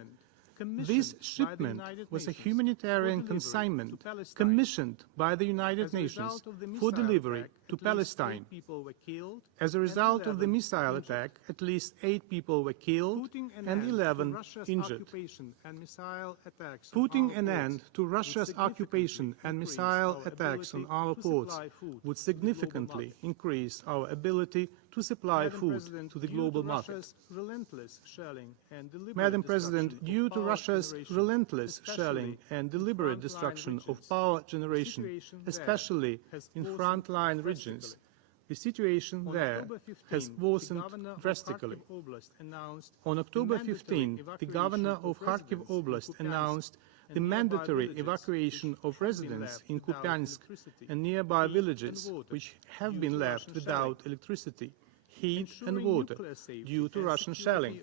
This shipment was a humanitarian consignment commissioned by the United Nations for delivery to Palestine. As a result of the missile attack, at least 8 people were killed and 11 injured. Putting an end to Russia's occupation and missile attacks on our ports would significantly increase our ability to supply food to the global market. Madam President, due to Russia's relentless shelling and deliberate destruction of power generation, especially in frontline regions, the situation there has worsened drastically. On October 15, the governor of Kharkiv Oblast announced the mandatory evacuation of residents in Kupiansk and nearby villages, which have been left without electricity, heat and water due to Russian shelling.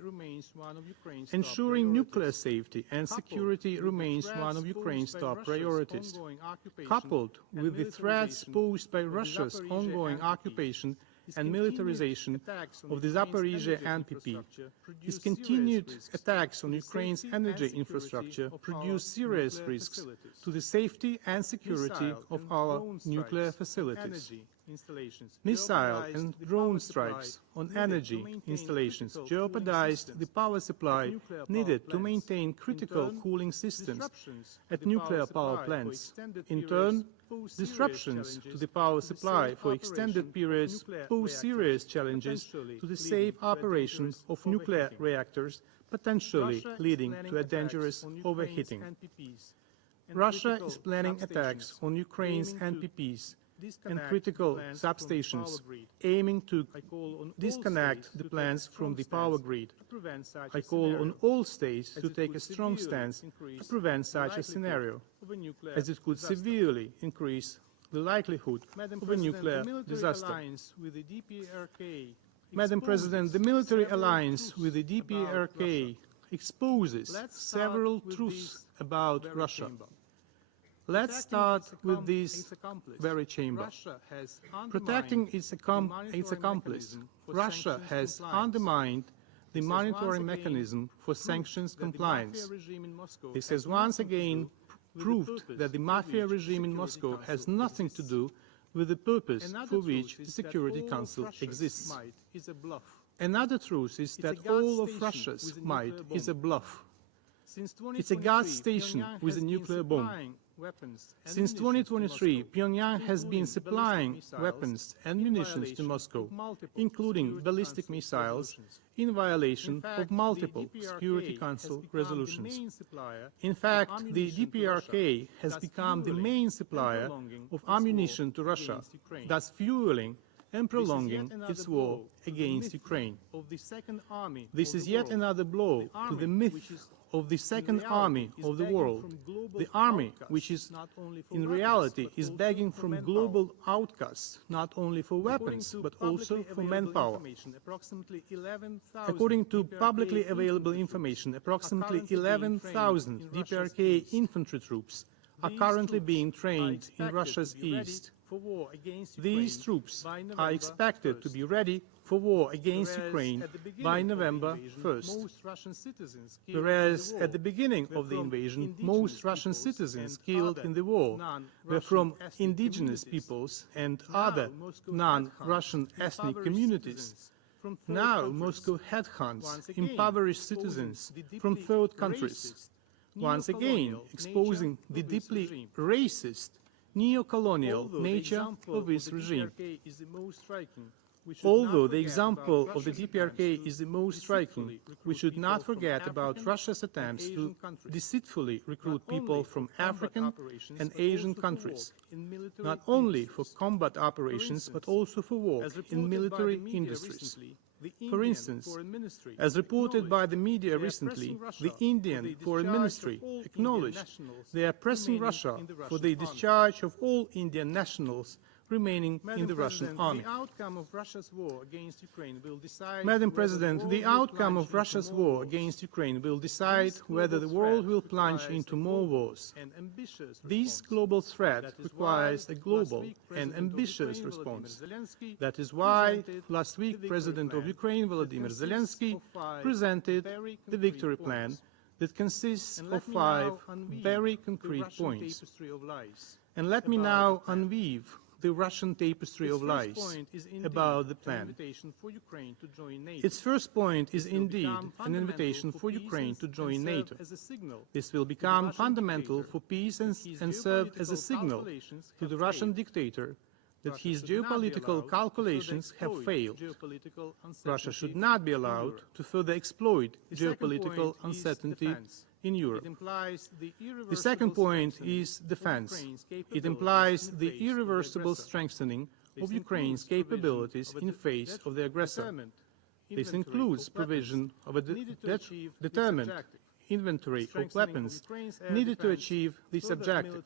Ensuring nuclear safety and security remains one of Ukraine's top priorities. Coupled with the threats posed by Russia's ongoing occupation and militarization of the Zaporizhia NPP, its continued attacks on Ukraine's energy infrastructure produce serious risks to the safety and security of our nuclear facilities. Missile and drone strikes on energy installations jeopardized the power supply needed to maintain critical cooling systems at nuclear power plants. In turn, disruptions to the power supply for extended periods pose serious challenges to the safe operation of nuclear reactors, potentially leading to a dangerous overheating. Russia is planning attacks on Ukraine's NPPs and critical substations, aiming to disconnect the plants from the power grid. I call on all states to take a strong stance to prevent such a scenario, as it could severely increase the likelihood of a nuclear disaster. Madam President, the military alliance with the DPRK exposes several truths about Russia. Let's start with this very chamber. Protecting its accomplice, Russia has undermined the monitoring mechanism for sanctions compliance. This has once again proved that the mafia regime in Moscow has nothing to do with the purpose for which the Security Council exists. Another truth is that all of Russia's might is a bluff. It's a gas station with a nuclear bomb. Since 2023, Pyongyang has been supplying weapons and munitions to Moscow, including ballistic missiles, in violation of multiple Security Council resolutions. In fact, the DPRK has become the main supplier of ammunition to Russia, thus fueling and prolonging its war against Ukraine. This is yet another blow to the myth of the second army of the world, the army which is in reality is begging from global outcasts not only for weapons but also for manpower. According to publicly available information, approximately 11,000 DPRK infantry troops are currently being trained in Russia's east. These troops are expected to be ready for war against Ukraine by November 1st. Whereas at the beginning of the invasion, most Russian citizens killed in the war were from indigenous peoples and other non-Russian ethnic communities. Now Moscow headhunts impoverished citizens from third countries. once again exposing the deeply racist, neo-colonial nature of this regime. Although the example of the DPRK is the most striking, we should not forget about Russia's attempts to deceitfully recruit people from African and Asian countries, not only for combat operations but also for work in military industries. For instance, as reported by the media recently, the Indian Foreign Ministry acknowledged they are pressing Russia for the discharge of all Indian nationals remaining in the Russian army. Madam President, the outcome of Russia's war against Ukraine will decide whether the world will plunge into more wars. This global threat requires a global and ambitious response. That is why last week President of Ukraine, Volodymyr Zelensky, presented the victory plan that consists of 5 very concrete points. And let me now unweave the Russian tapestry of lies about the plan. Its first point is indeed an invitation for Ukraine to join NATO. This will become fundamental for peace and serve as a signal to the Russian dictator that his geopolitical calculations have failed. Russia should not be allowed to further exploit geopolitical uncertainty in Europe. The second point is defense. It implies the irreversible strengthening of Ukraine's capabilities in face of the aggressor. This includes provision of a determined inventory of weapons needed to achieve this objective,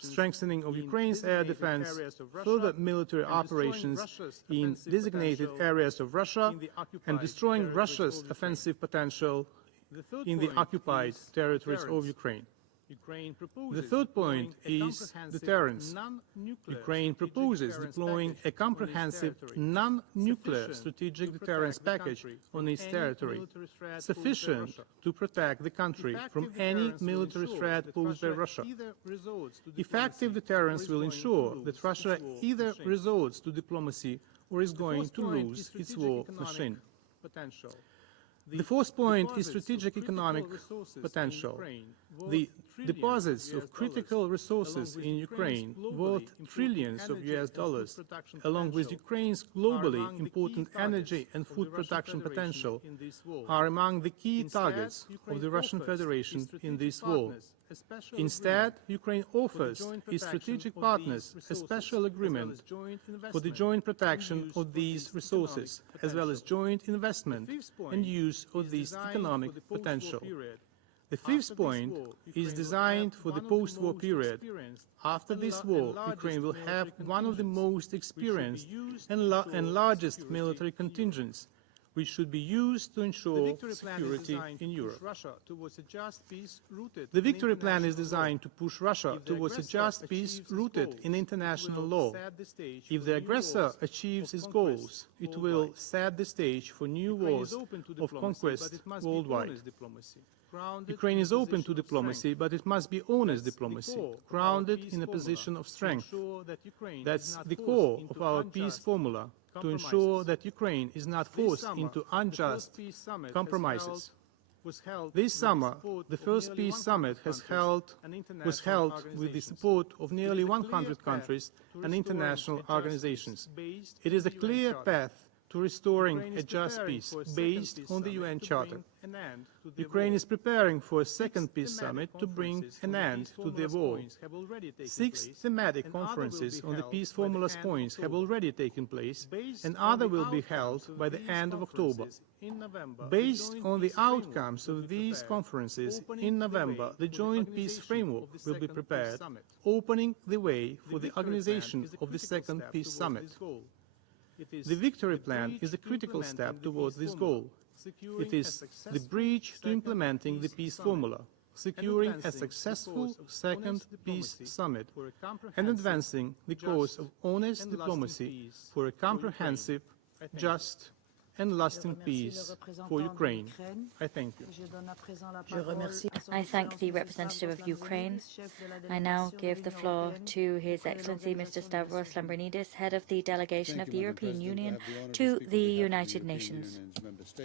strengthening of Ukraine's air defense, further military operations in designated areas of Russia, and destroying Russia's offensive potential in the occupied territories of Ukraine. The third point is deterrence. Ukraine proposes deploying a comprehensive non-nuclear strategic deterrence package on its territory, sufficient to protect the country from any military threat posed by Russia. Effective deterrence will ensure that Russia either resorts to diplomacy or is going to lose its war machine. The fourth point is strategic economic potential. The deposits of critical resources in Ukraine, worth trillions of US dollars, along with Ukraine's globally important energy and food production potential, are among the key targets of the Russian Federation in this war. Instead, Ukraine offers its strategic partners a special agreement for the joint protection of these resources, as well as joint investment and use of this economic potential. The fifth point is designed for the post-war period. After this war, Ukraine will have one of the most experienced and largest military contingents, which should be used to ensure security in Europe. The victory plan is designed to push Russia towards a just peace rooted in international law. If the aggressor achieves its goals, it will set the stage for new wars of conquest worldwide. Ukraine is open to diplomacy, but it must be honest diplomacy, grounded in a position of strength. That's the core of our peace formula, to ensure that Ukraine is not forced into unjust compromises. This summer, the first peace summit was held with the support of nearly 100 countries and international organizations. It is a clear path to restoring a just peace based on the UN Charter. Ukraine is preparing for a second peace summit to bring an end to the war. 6 thematic conferences on the peace formula's points have already taken place, and others will be held by the end of October. Based on the outcomes of these conferences, in November, the joint peace framework will be prepared, opening the way for the organization of the second peace summit. The victory plan is a critical step towards this goal. It is the bridge to implementing the peace formula, securing a successful second peace summit, and advancing the cause of honest diplomacy for a comprehensive, just, and lasting peace for Ukraine. I thank you. I thank the representative of Ukraine. I now give the floor to His Excellency Mr. Stavros Lambrinidis, head of the delegation of the European Union to the United Nations.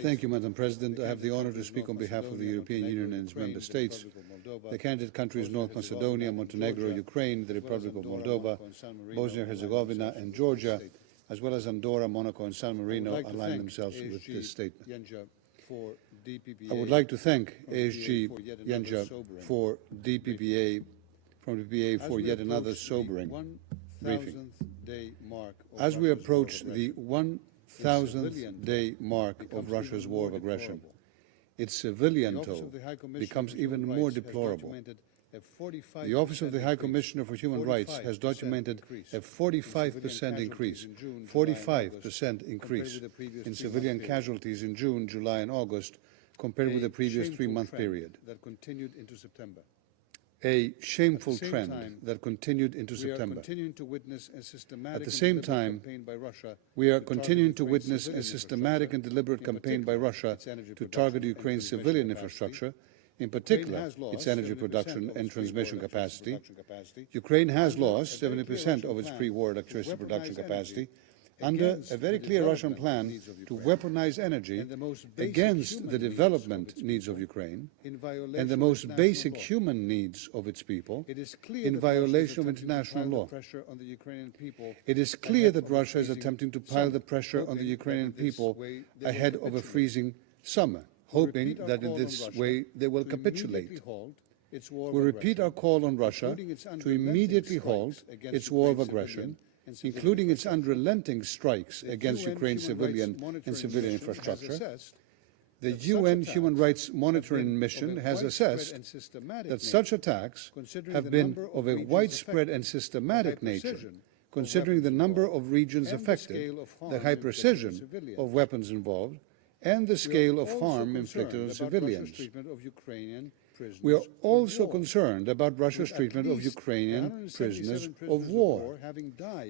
Thank you, Madam President. I have the honor to speak on behalf of the European Union and its member states the candidate countries North Macedonia, Montenegro, Ukraine, the Republic of Moldova, Bosnia and Herzegovina, and Georgia, as well as Andorra, Monaco, and San Marino, align themselves with this statement. I would like to thank ASG Yencha for DPPA for yet another sobering briefing. As we approach the 1,000th day mark of Russia's war of aggression, its civilian toll becomes even more deplorable. The Office of the High Commissioner for Human Rights has documented a 45% increase in civilian casualties in June, July, and August compared with the previous 3-month period. A shameful trend that continued into September. At the same time, we are continuing to witness a systematic and deliberate campaign by Russia to target Ukraine's civilian infrastructure, in particular its energy production and transmission capacity. Ukraine has lost 70% of its pre-war electricity production capacity under a very clear Russian plan to weaponize energy against the development needs of Ukraine and the most basic human needs of its people in violation of international law. It is clear that Russia is attempting to pile the pressure on the Ukrainian people ahead of a freezing summer, hoping that in this way they will capitulate. We repeat our call on Russia to immediately halt its war of aggression, including its unrelenting strikes against Ukraine's civilian and civilian infrastructure. The UN Human Rights Monitoring Mission has assessed that such attacks have been of a widespread and systematic nature, considering the number of regions affected, the high precision of weapons involved, and the scale of harm inflicted on civilians. We are also concerned about Russia's treatment of Ukrainian prisoners of war,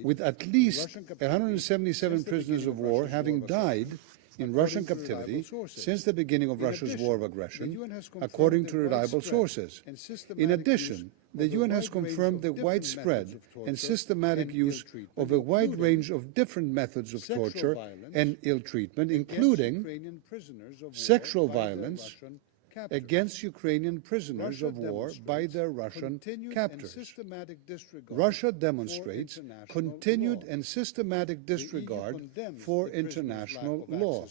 with at least 177 prisoners of war having died in Russian captivity since the beginning of Russia's war of aggression, according to reliable sources. In addition, the UN has confirmed the widespread and systematic use of a wide range of different methods of torture and ill treatment, including sexual violence against Ukrainian prisoners of war by their Russian captors. Russia demonstrates continued and systematic disregard for international law.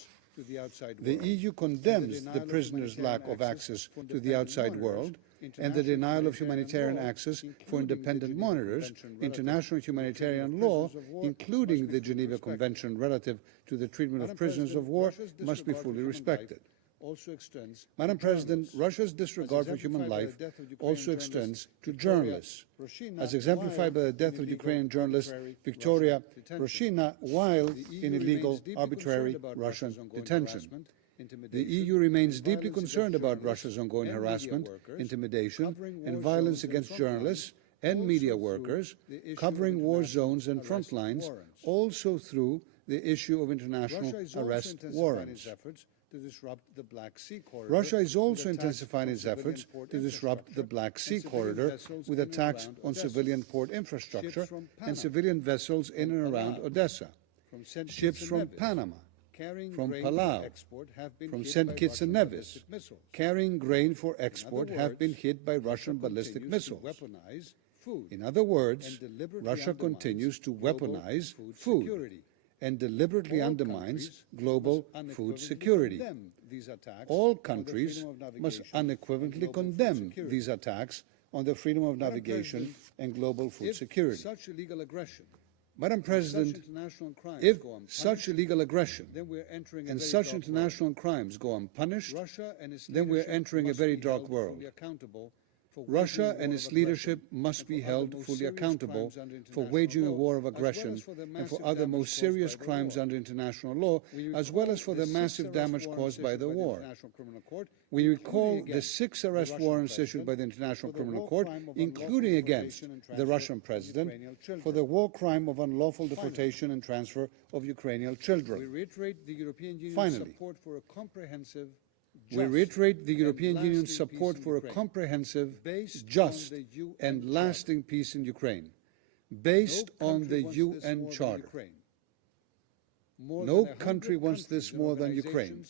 The EU condemns the prisoners' lack of access to the outside world and the denial of humanitarian access for independent monitors. International humanitarian law, including the Geneva Convention relative to the treatment of prisoners of war, must be fully respected. Madam President, Russia's disregard for human life also extends to journalists, as exemplified by the death of Ukrainian journalist Victoria Proshina while in illegal, arbitrary Russian detention. The EU remains deeply concerned about Russia's ongoing harassment, intimidation, and violence against journalists and media workers, covering war zones and front lines, also through the issue of international arrest warrants. Russia is also intensifying its efforts to disrupt the Black Sea corridor with attacks on civilian port infrastructure and civilian vessels in and around Odessa. Ships from Panama, from Palau, from St. Kitts and Nevis, carrying grain for export have been hit by Russian ballistic missiles. In other words, Russia continues to weaponize food and deliberately undermines global food security. All countries must unequivocally condemn these attacks on the freedom of navigation and global food security. Madam President, if such illegal aggression and such international crimes go unpunished, then we are entering a very dark world. Russia and its leadership must be held fully accountable for waging a war of aggression and for other most serious crimes under international law, as well as for the massive damage caused by the war. We recall the 6 arrest warrants issued by the International Criminal Court, including against the Russian president, for the war crime of unlawful deportation and transfer of Ukrainian children. Finally, we reiterate the European Union's support for a comprehensive, just, and lasting peace in Ukraine, based on the UN Charter. No country wants this more than Ukraine,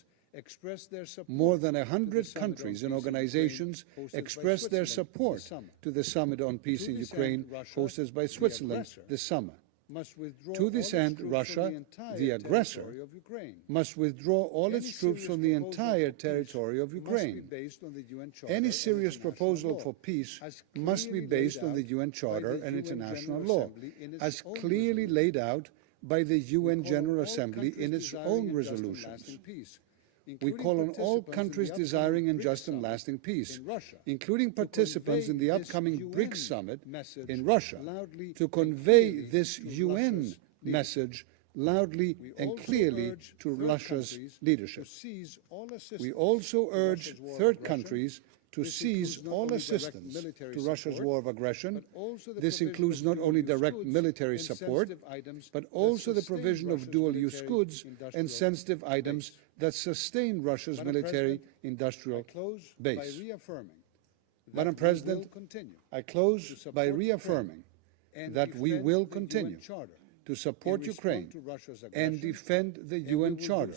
More than 100 countries and organizations expressed their support to the Summit on Peace in Ukraine hosted by Switzerland this summer. To this end, Russia, the aggressor, must withdraw all its troops from the entire territory of Ukraine. Any serious proposal for peace must be based on the UN Charter and international law, as clearly laid out by the UN General Assembly in its own resolutions. We call on all countries desiring and just and lasting peace, including participants in the upcoming BRICS summit in Russia, to convey this UN message loudly and clearly to Russia's leadership. We also urge third countries to cease all assistance to Russia's war of aggression. This includes not only direct military support, but also the provision of dual-use goods and sensitive items that sustain Russia's military-industrial base. Madam President, I close by reaffirming that we will continue to support Ukraine and defend the UN Charter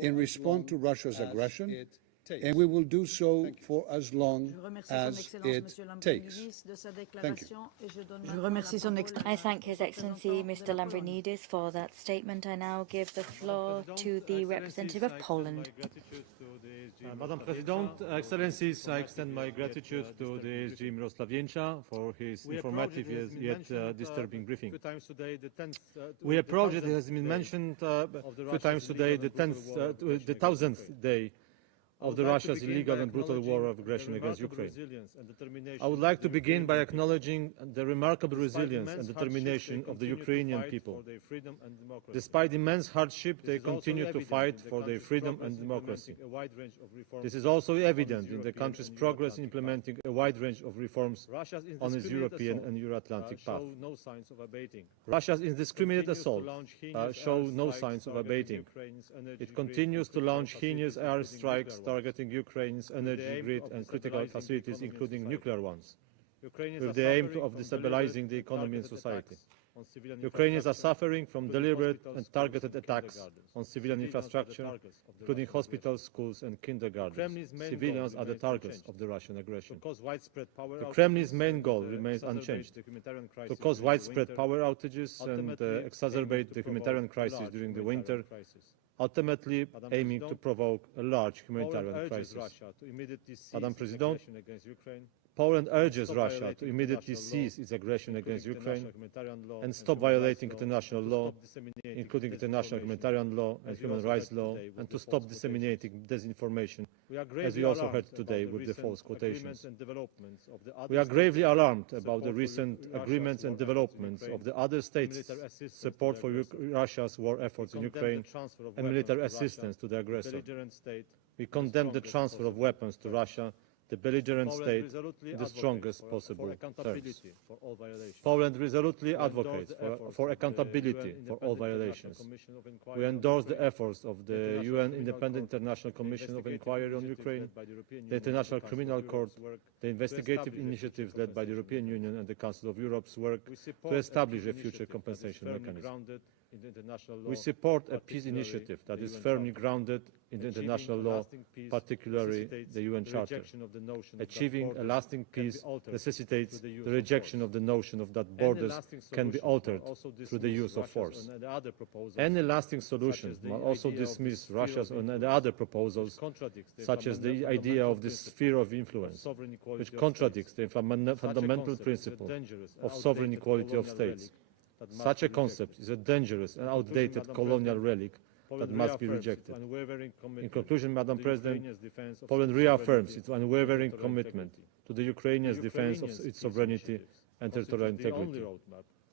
in response to Russia's aggression, and we will do so for as long as it takes. Thank you. I thank His Excellency Mr. Lambrinidis for that statement. I now give the floor to the representative of Poland. Madam President, Excellencies, I extend my gratitude to the ASG Mirosław Jeńcza for his informative yet disturbing briefing. We approach, it has been mentioned a few times today, the 1000th day of Russia's illegal and brutal war of aggression against Ukraine. I would like to begin by acknowledging the remarkable resilience and determination of the Ukrainian people. Despite immense hardship, they continue to fight for their freedom and democracy. This is also evident in the country's progress in implementing a wide range of reforms on its European and Euro-Atlantic path. Russia's indiscriminate assault shows no signs of abating. It continues to launch heinous air strikes targeting Ukraine's energy grid and critical facilities, including nuclear ones, with the aim of destabilizing the economy and society. Ukrainians are suffering from deliberate and targeted attacks on civilian infrastructure, including hospitals, schools and kindergartens. Civilians are the targets of the Russian aggression. The Kremlin's main goal remains unchanged: to cause widespread power outages and exacerbate the humanitarian crisis during the winter, ultimately aiming to provoke a large humanitarian crisis. Madam President, Poland urges Russia to immediately cease its aggression against Ukraine and stop violating international law, including international humanitarian law and human rights law, and to stop disseminating disinformation, as we also heard today with the false quotations. We are gravely alarmed about the recent agreements and developments of the other states' support for Russia's war efforts in Ukraine and military assistance to the aggressor. We condemn the transfer of weapons to Russia, the belligerent state, in the strongest possible terms. Poland resolutely advocates for accountability for all violations. We endorse the efforts of the UN Independent International Commission of Inquiry on Ukraine, the International Criminal Court, the investigative initiatives led by the European Union and the Council of Europe's work to establish a future compensation mechanism. We support a peace initiative that is firmly grounded in the international law, particularly the UN Charter. Achieving a lasting peace necessitates the rejection of the notion that borders can be altered through the use of force. Any lasting solutions must also dismiss Russia's and other proposals, such as the idea of the sphere of influence, which contradicts the fundamental principle of sovereign equality of states. Such a concept is a dangerous and outdated colonial relic that must be rejected. In conclusion, Madam President, Poland reaffirms its unwavering commitment to the Ukrainians' defense of its sovereignty and territorial integrity.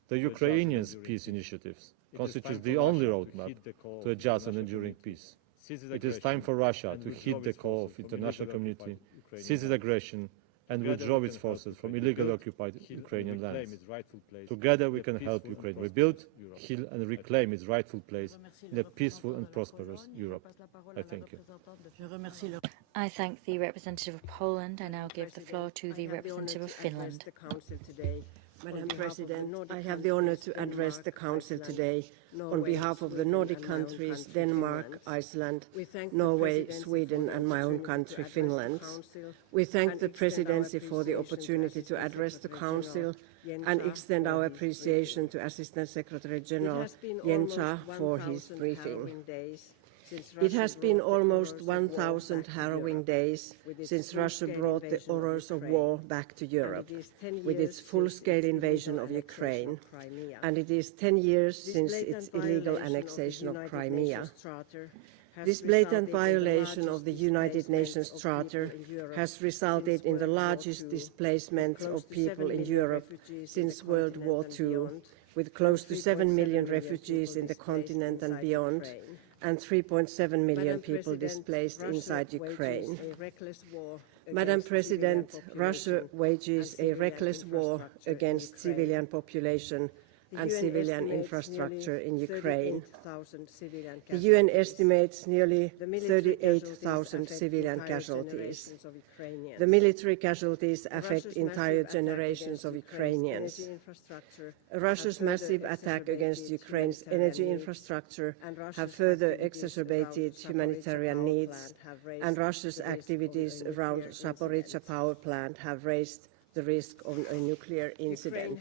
The Ukrainians' peace initiatives constitutes the only roadmap to a just and enduring peace. It is time for Russia to heed the call of the international community, cease its aggression, and withdraw its forces from illegally occupied Ukrainian lands. Together we can help Ukraine rebuild, heal and reclaim its rightful place in a peaceful and prosperous Europe. I thank you. I thank the representative of Poland. I now give the floor to the representative of Finland. Madam President, I have the honor to address the Council today on behalf of the Nordic countries, Denmark, Iceland, Norway, Sweden and my own country, Finland. We thank the Presidency for the opportunity to address the Council and extend our appreciation to Assistant Secretary General Jenča for his briefing. It has been almost 1,000 harrowing days since Russia brought the horrors of war back to Europe with its full-scale invasion of Ukraine, and it is 10 years since its illegal annexation of Crimea. This blatant violation of the United Nations Charter has resulted in the largest displacement of people in Europe since World War II, with close to 7 million refugees in the continent and beyond, and 3.7 million people displaced inside Ukraine. Madam President, Russia wages a reckless war against civilian population and civilian infrastructure in Ukraine. The UN estimates nearly 38,000 civilian casualties. The military casualties affect entire generations of Ukrainians. Russia's massive attack against Ukraine's energy infrastructure have further exacerbated humanitarian needs, and Russia's activities around Zaporizhzhia power plant have raised the risk of a nuclear incident.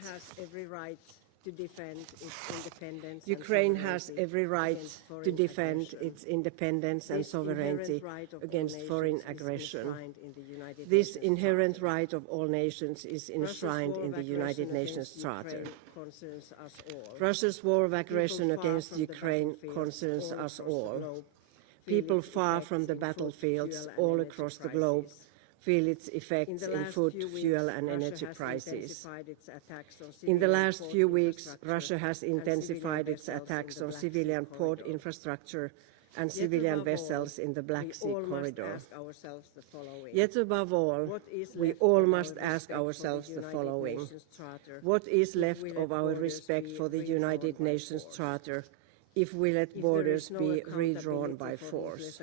Ukraine has every right to defend its independence and sovereignty against foreign aggression. This inherent right of all nations is enshrined in the United Nations Charter. Russia's war of aggression against Ukraine concerns us all. People far from the battlefields all across the globe feel its effects in food, fuel and energy prices. In the last few weeks, Russia has intensified its attacks on civilian port infrastructure and civilian vessels in the Black Sea corridor. Yet above all, we all must ask ourselves the following. What is left of our respect for the United Nations Charter if we let borders be redrawn by force?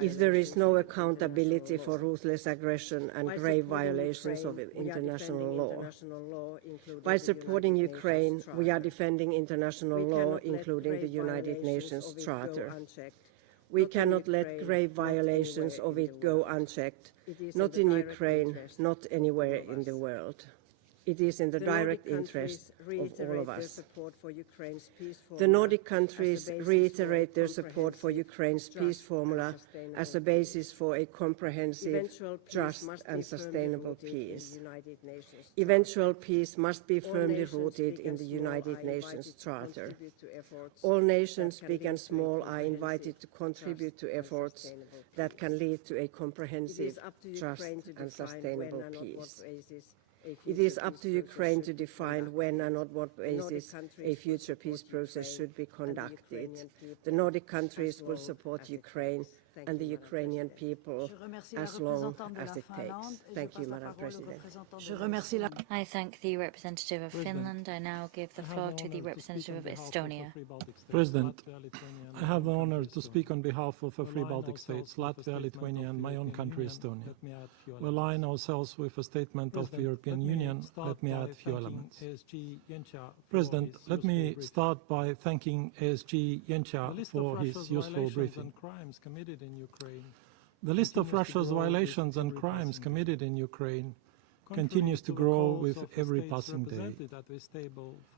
If there is no accountability for ruthless aggression and grave violations of international law. By supporting Ukraine, we are defending international law, including the United Nations Charter. We cannot let grave violations of it go unchecked, not in Ukraine, not anywhere in the world. It is in the direct interest of all of us. The Nordic countries reiterate their support for Ukraine's peace formula as a basis for a comprehensive, just and sustainable peace. Eventual peace must be firmly rooted in the United Nations Charter. All nations, big and small, are invited to contribute to efforts that can lead to a comprehensive, just and sustainable peace. It is up to Ukraine to define when and on what basis a future peace process should be conducted. The Nordic countries will support Ukraine and the Ukrainian people as long as it takes. Thank you, Madam President. I thank the representative of Finland. I now give the floor to the representative of Estonia. President, I have the honor to speak on behalf of the three Baltic states, Latvia, Lithuania and my own country, Estonia. We align ourselves with a statement of the European Union. Let me add a few elements. President, let me start by thanking ASG Jenča for his useful briefing. The list of Russia's violations and crimes committed in Ukraine continues to grow with every passing day.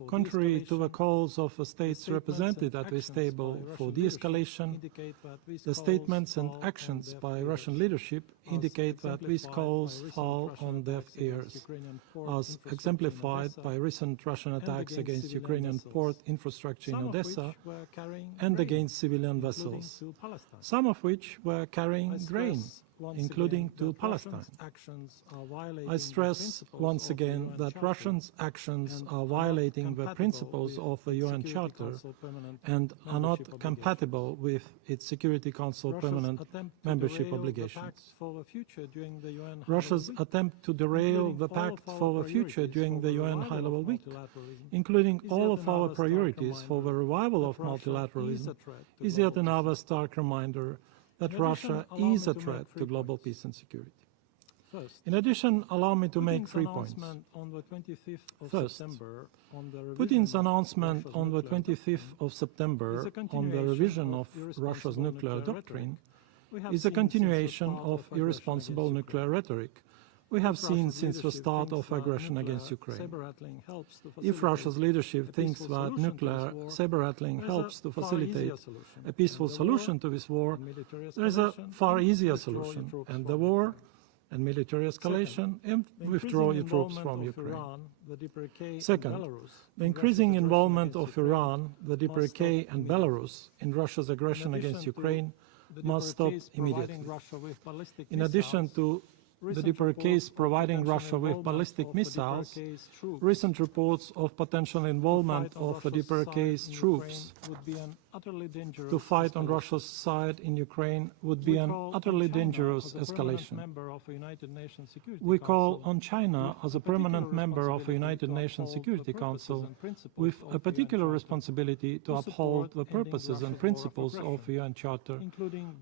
Contrary to the calls of the states represented at this table for de-escalation, the statements and actions by Russian leadership indicate that these calls fall on deaf ears, as exemplified by recent Russian attacks against Ukrainian port infrastructure in Odessa and against civilian vessels, some of which were carrying grain, including to Palestine. I stress once again that Russia's actions are violating the principles of the UN Charter and are not compatible with its Security Council permanent membership obligations. Russia's attempt to derail the Pact for the Future during the UN High-Level Week, including all of our priorities for the revival of multilateralism, is yet another stark reminder that Russia is a threat to global peace and security. In addition, allow me to make 3 points. First, Putin's announcement on the 25th of September on the revision of Russia's nuclear doctrine is a continuation of irresponsible nuclear rhetoric we have seen since the start of aggression against Ukraine. If Russia's leadership thinks that nuclear saber-rattling helps to facilitate a peaceful solution to this war, there is a far easier solution, and the war and military escalation and withdraw your troops from Ukraine. Second, the increasing involvement of Iran, the DPRK and Belarus in Russia's aggression against Ukraine must stop immediately. In addition to the DPRK's providing Russia with ballistic missiles, recent reports of potential involvement of the DPRK's troops to fight on Russia's side in Ukraine would be an utterly dangerous escalation. We call on China as a permanent member of the United Nations Security Council with a particular responsibility to uphold the purposes and principles of the UN Charter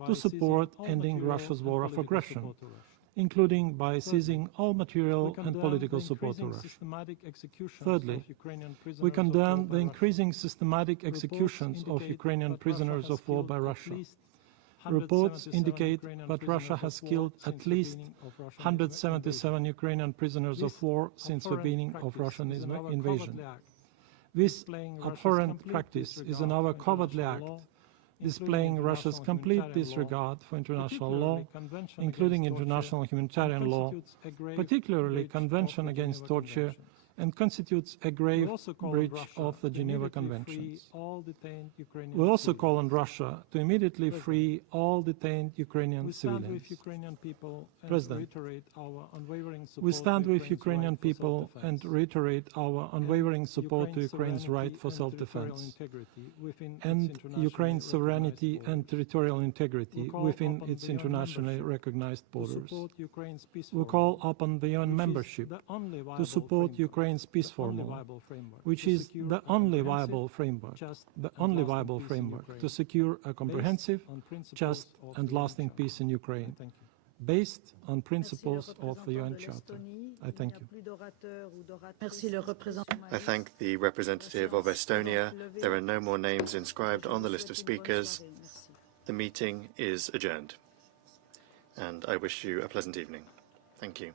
to support ending Russia's war of aggression, including by seizing all material and political support to Russia. Thirdly, we condemn the increasing systematic executions of Ukrainian prisoners of war by Russia. Reports indicate that Russia has killed at least 177 Ukrainian prisoners of war since the beginning of Russian invasion. This abhorrent practice is another cowardly act displaying Russia's complete disregard for international law, including international humanitarian law, particularly Convention Against Torture, and constitutes a grave breach of the Geneva Conventions. We also call on Russia to immediately free all detained Ukrainian civilians. President, we stand with Ukrainian people and reiterate our unwavering support to Ukraine's right for self-defense and Ukraine's sovereignty and territorial integrity within its internationally recognized borders. We call upon the UN membership to support Ukraine's peace formula, which is the only viable framework, to secure a comprehensive, just and lasting peace in Ukraine, based on principles of the UN Charter. I thank you. I thank the representative of Estonia. There are no more names inscribed on the list of speakers. The meeting is adjourned. And I wish you a pleasant evening. Thank you.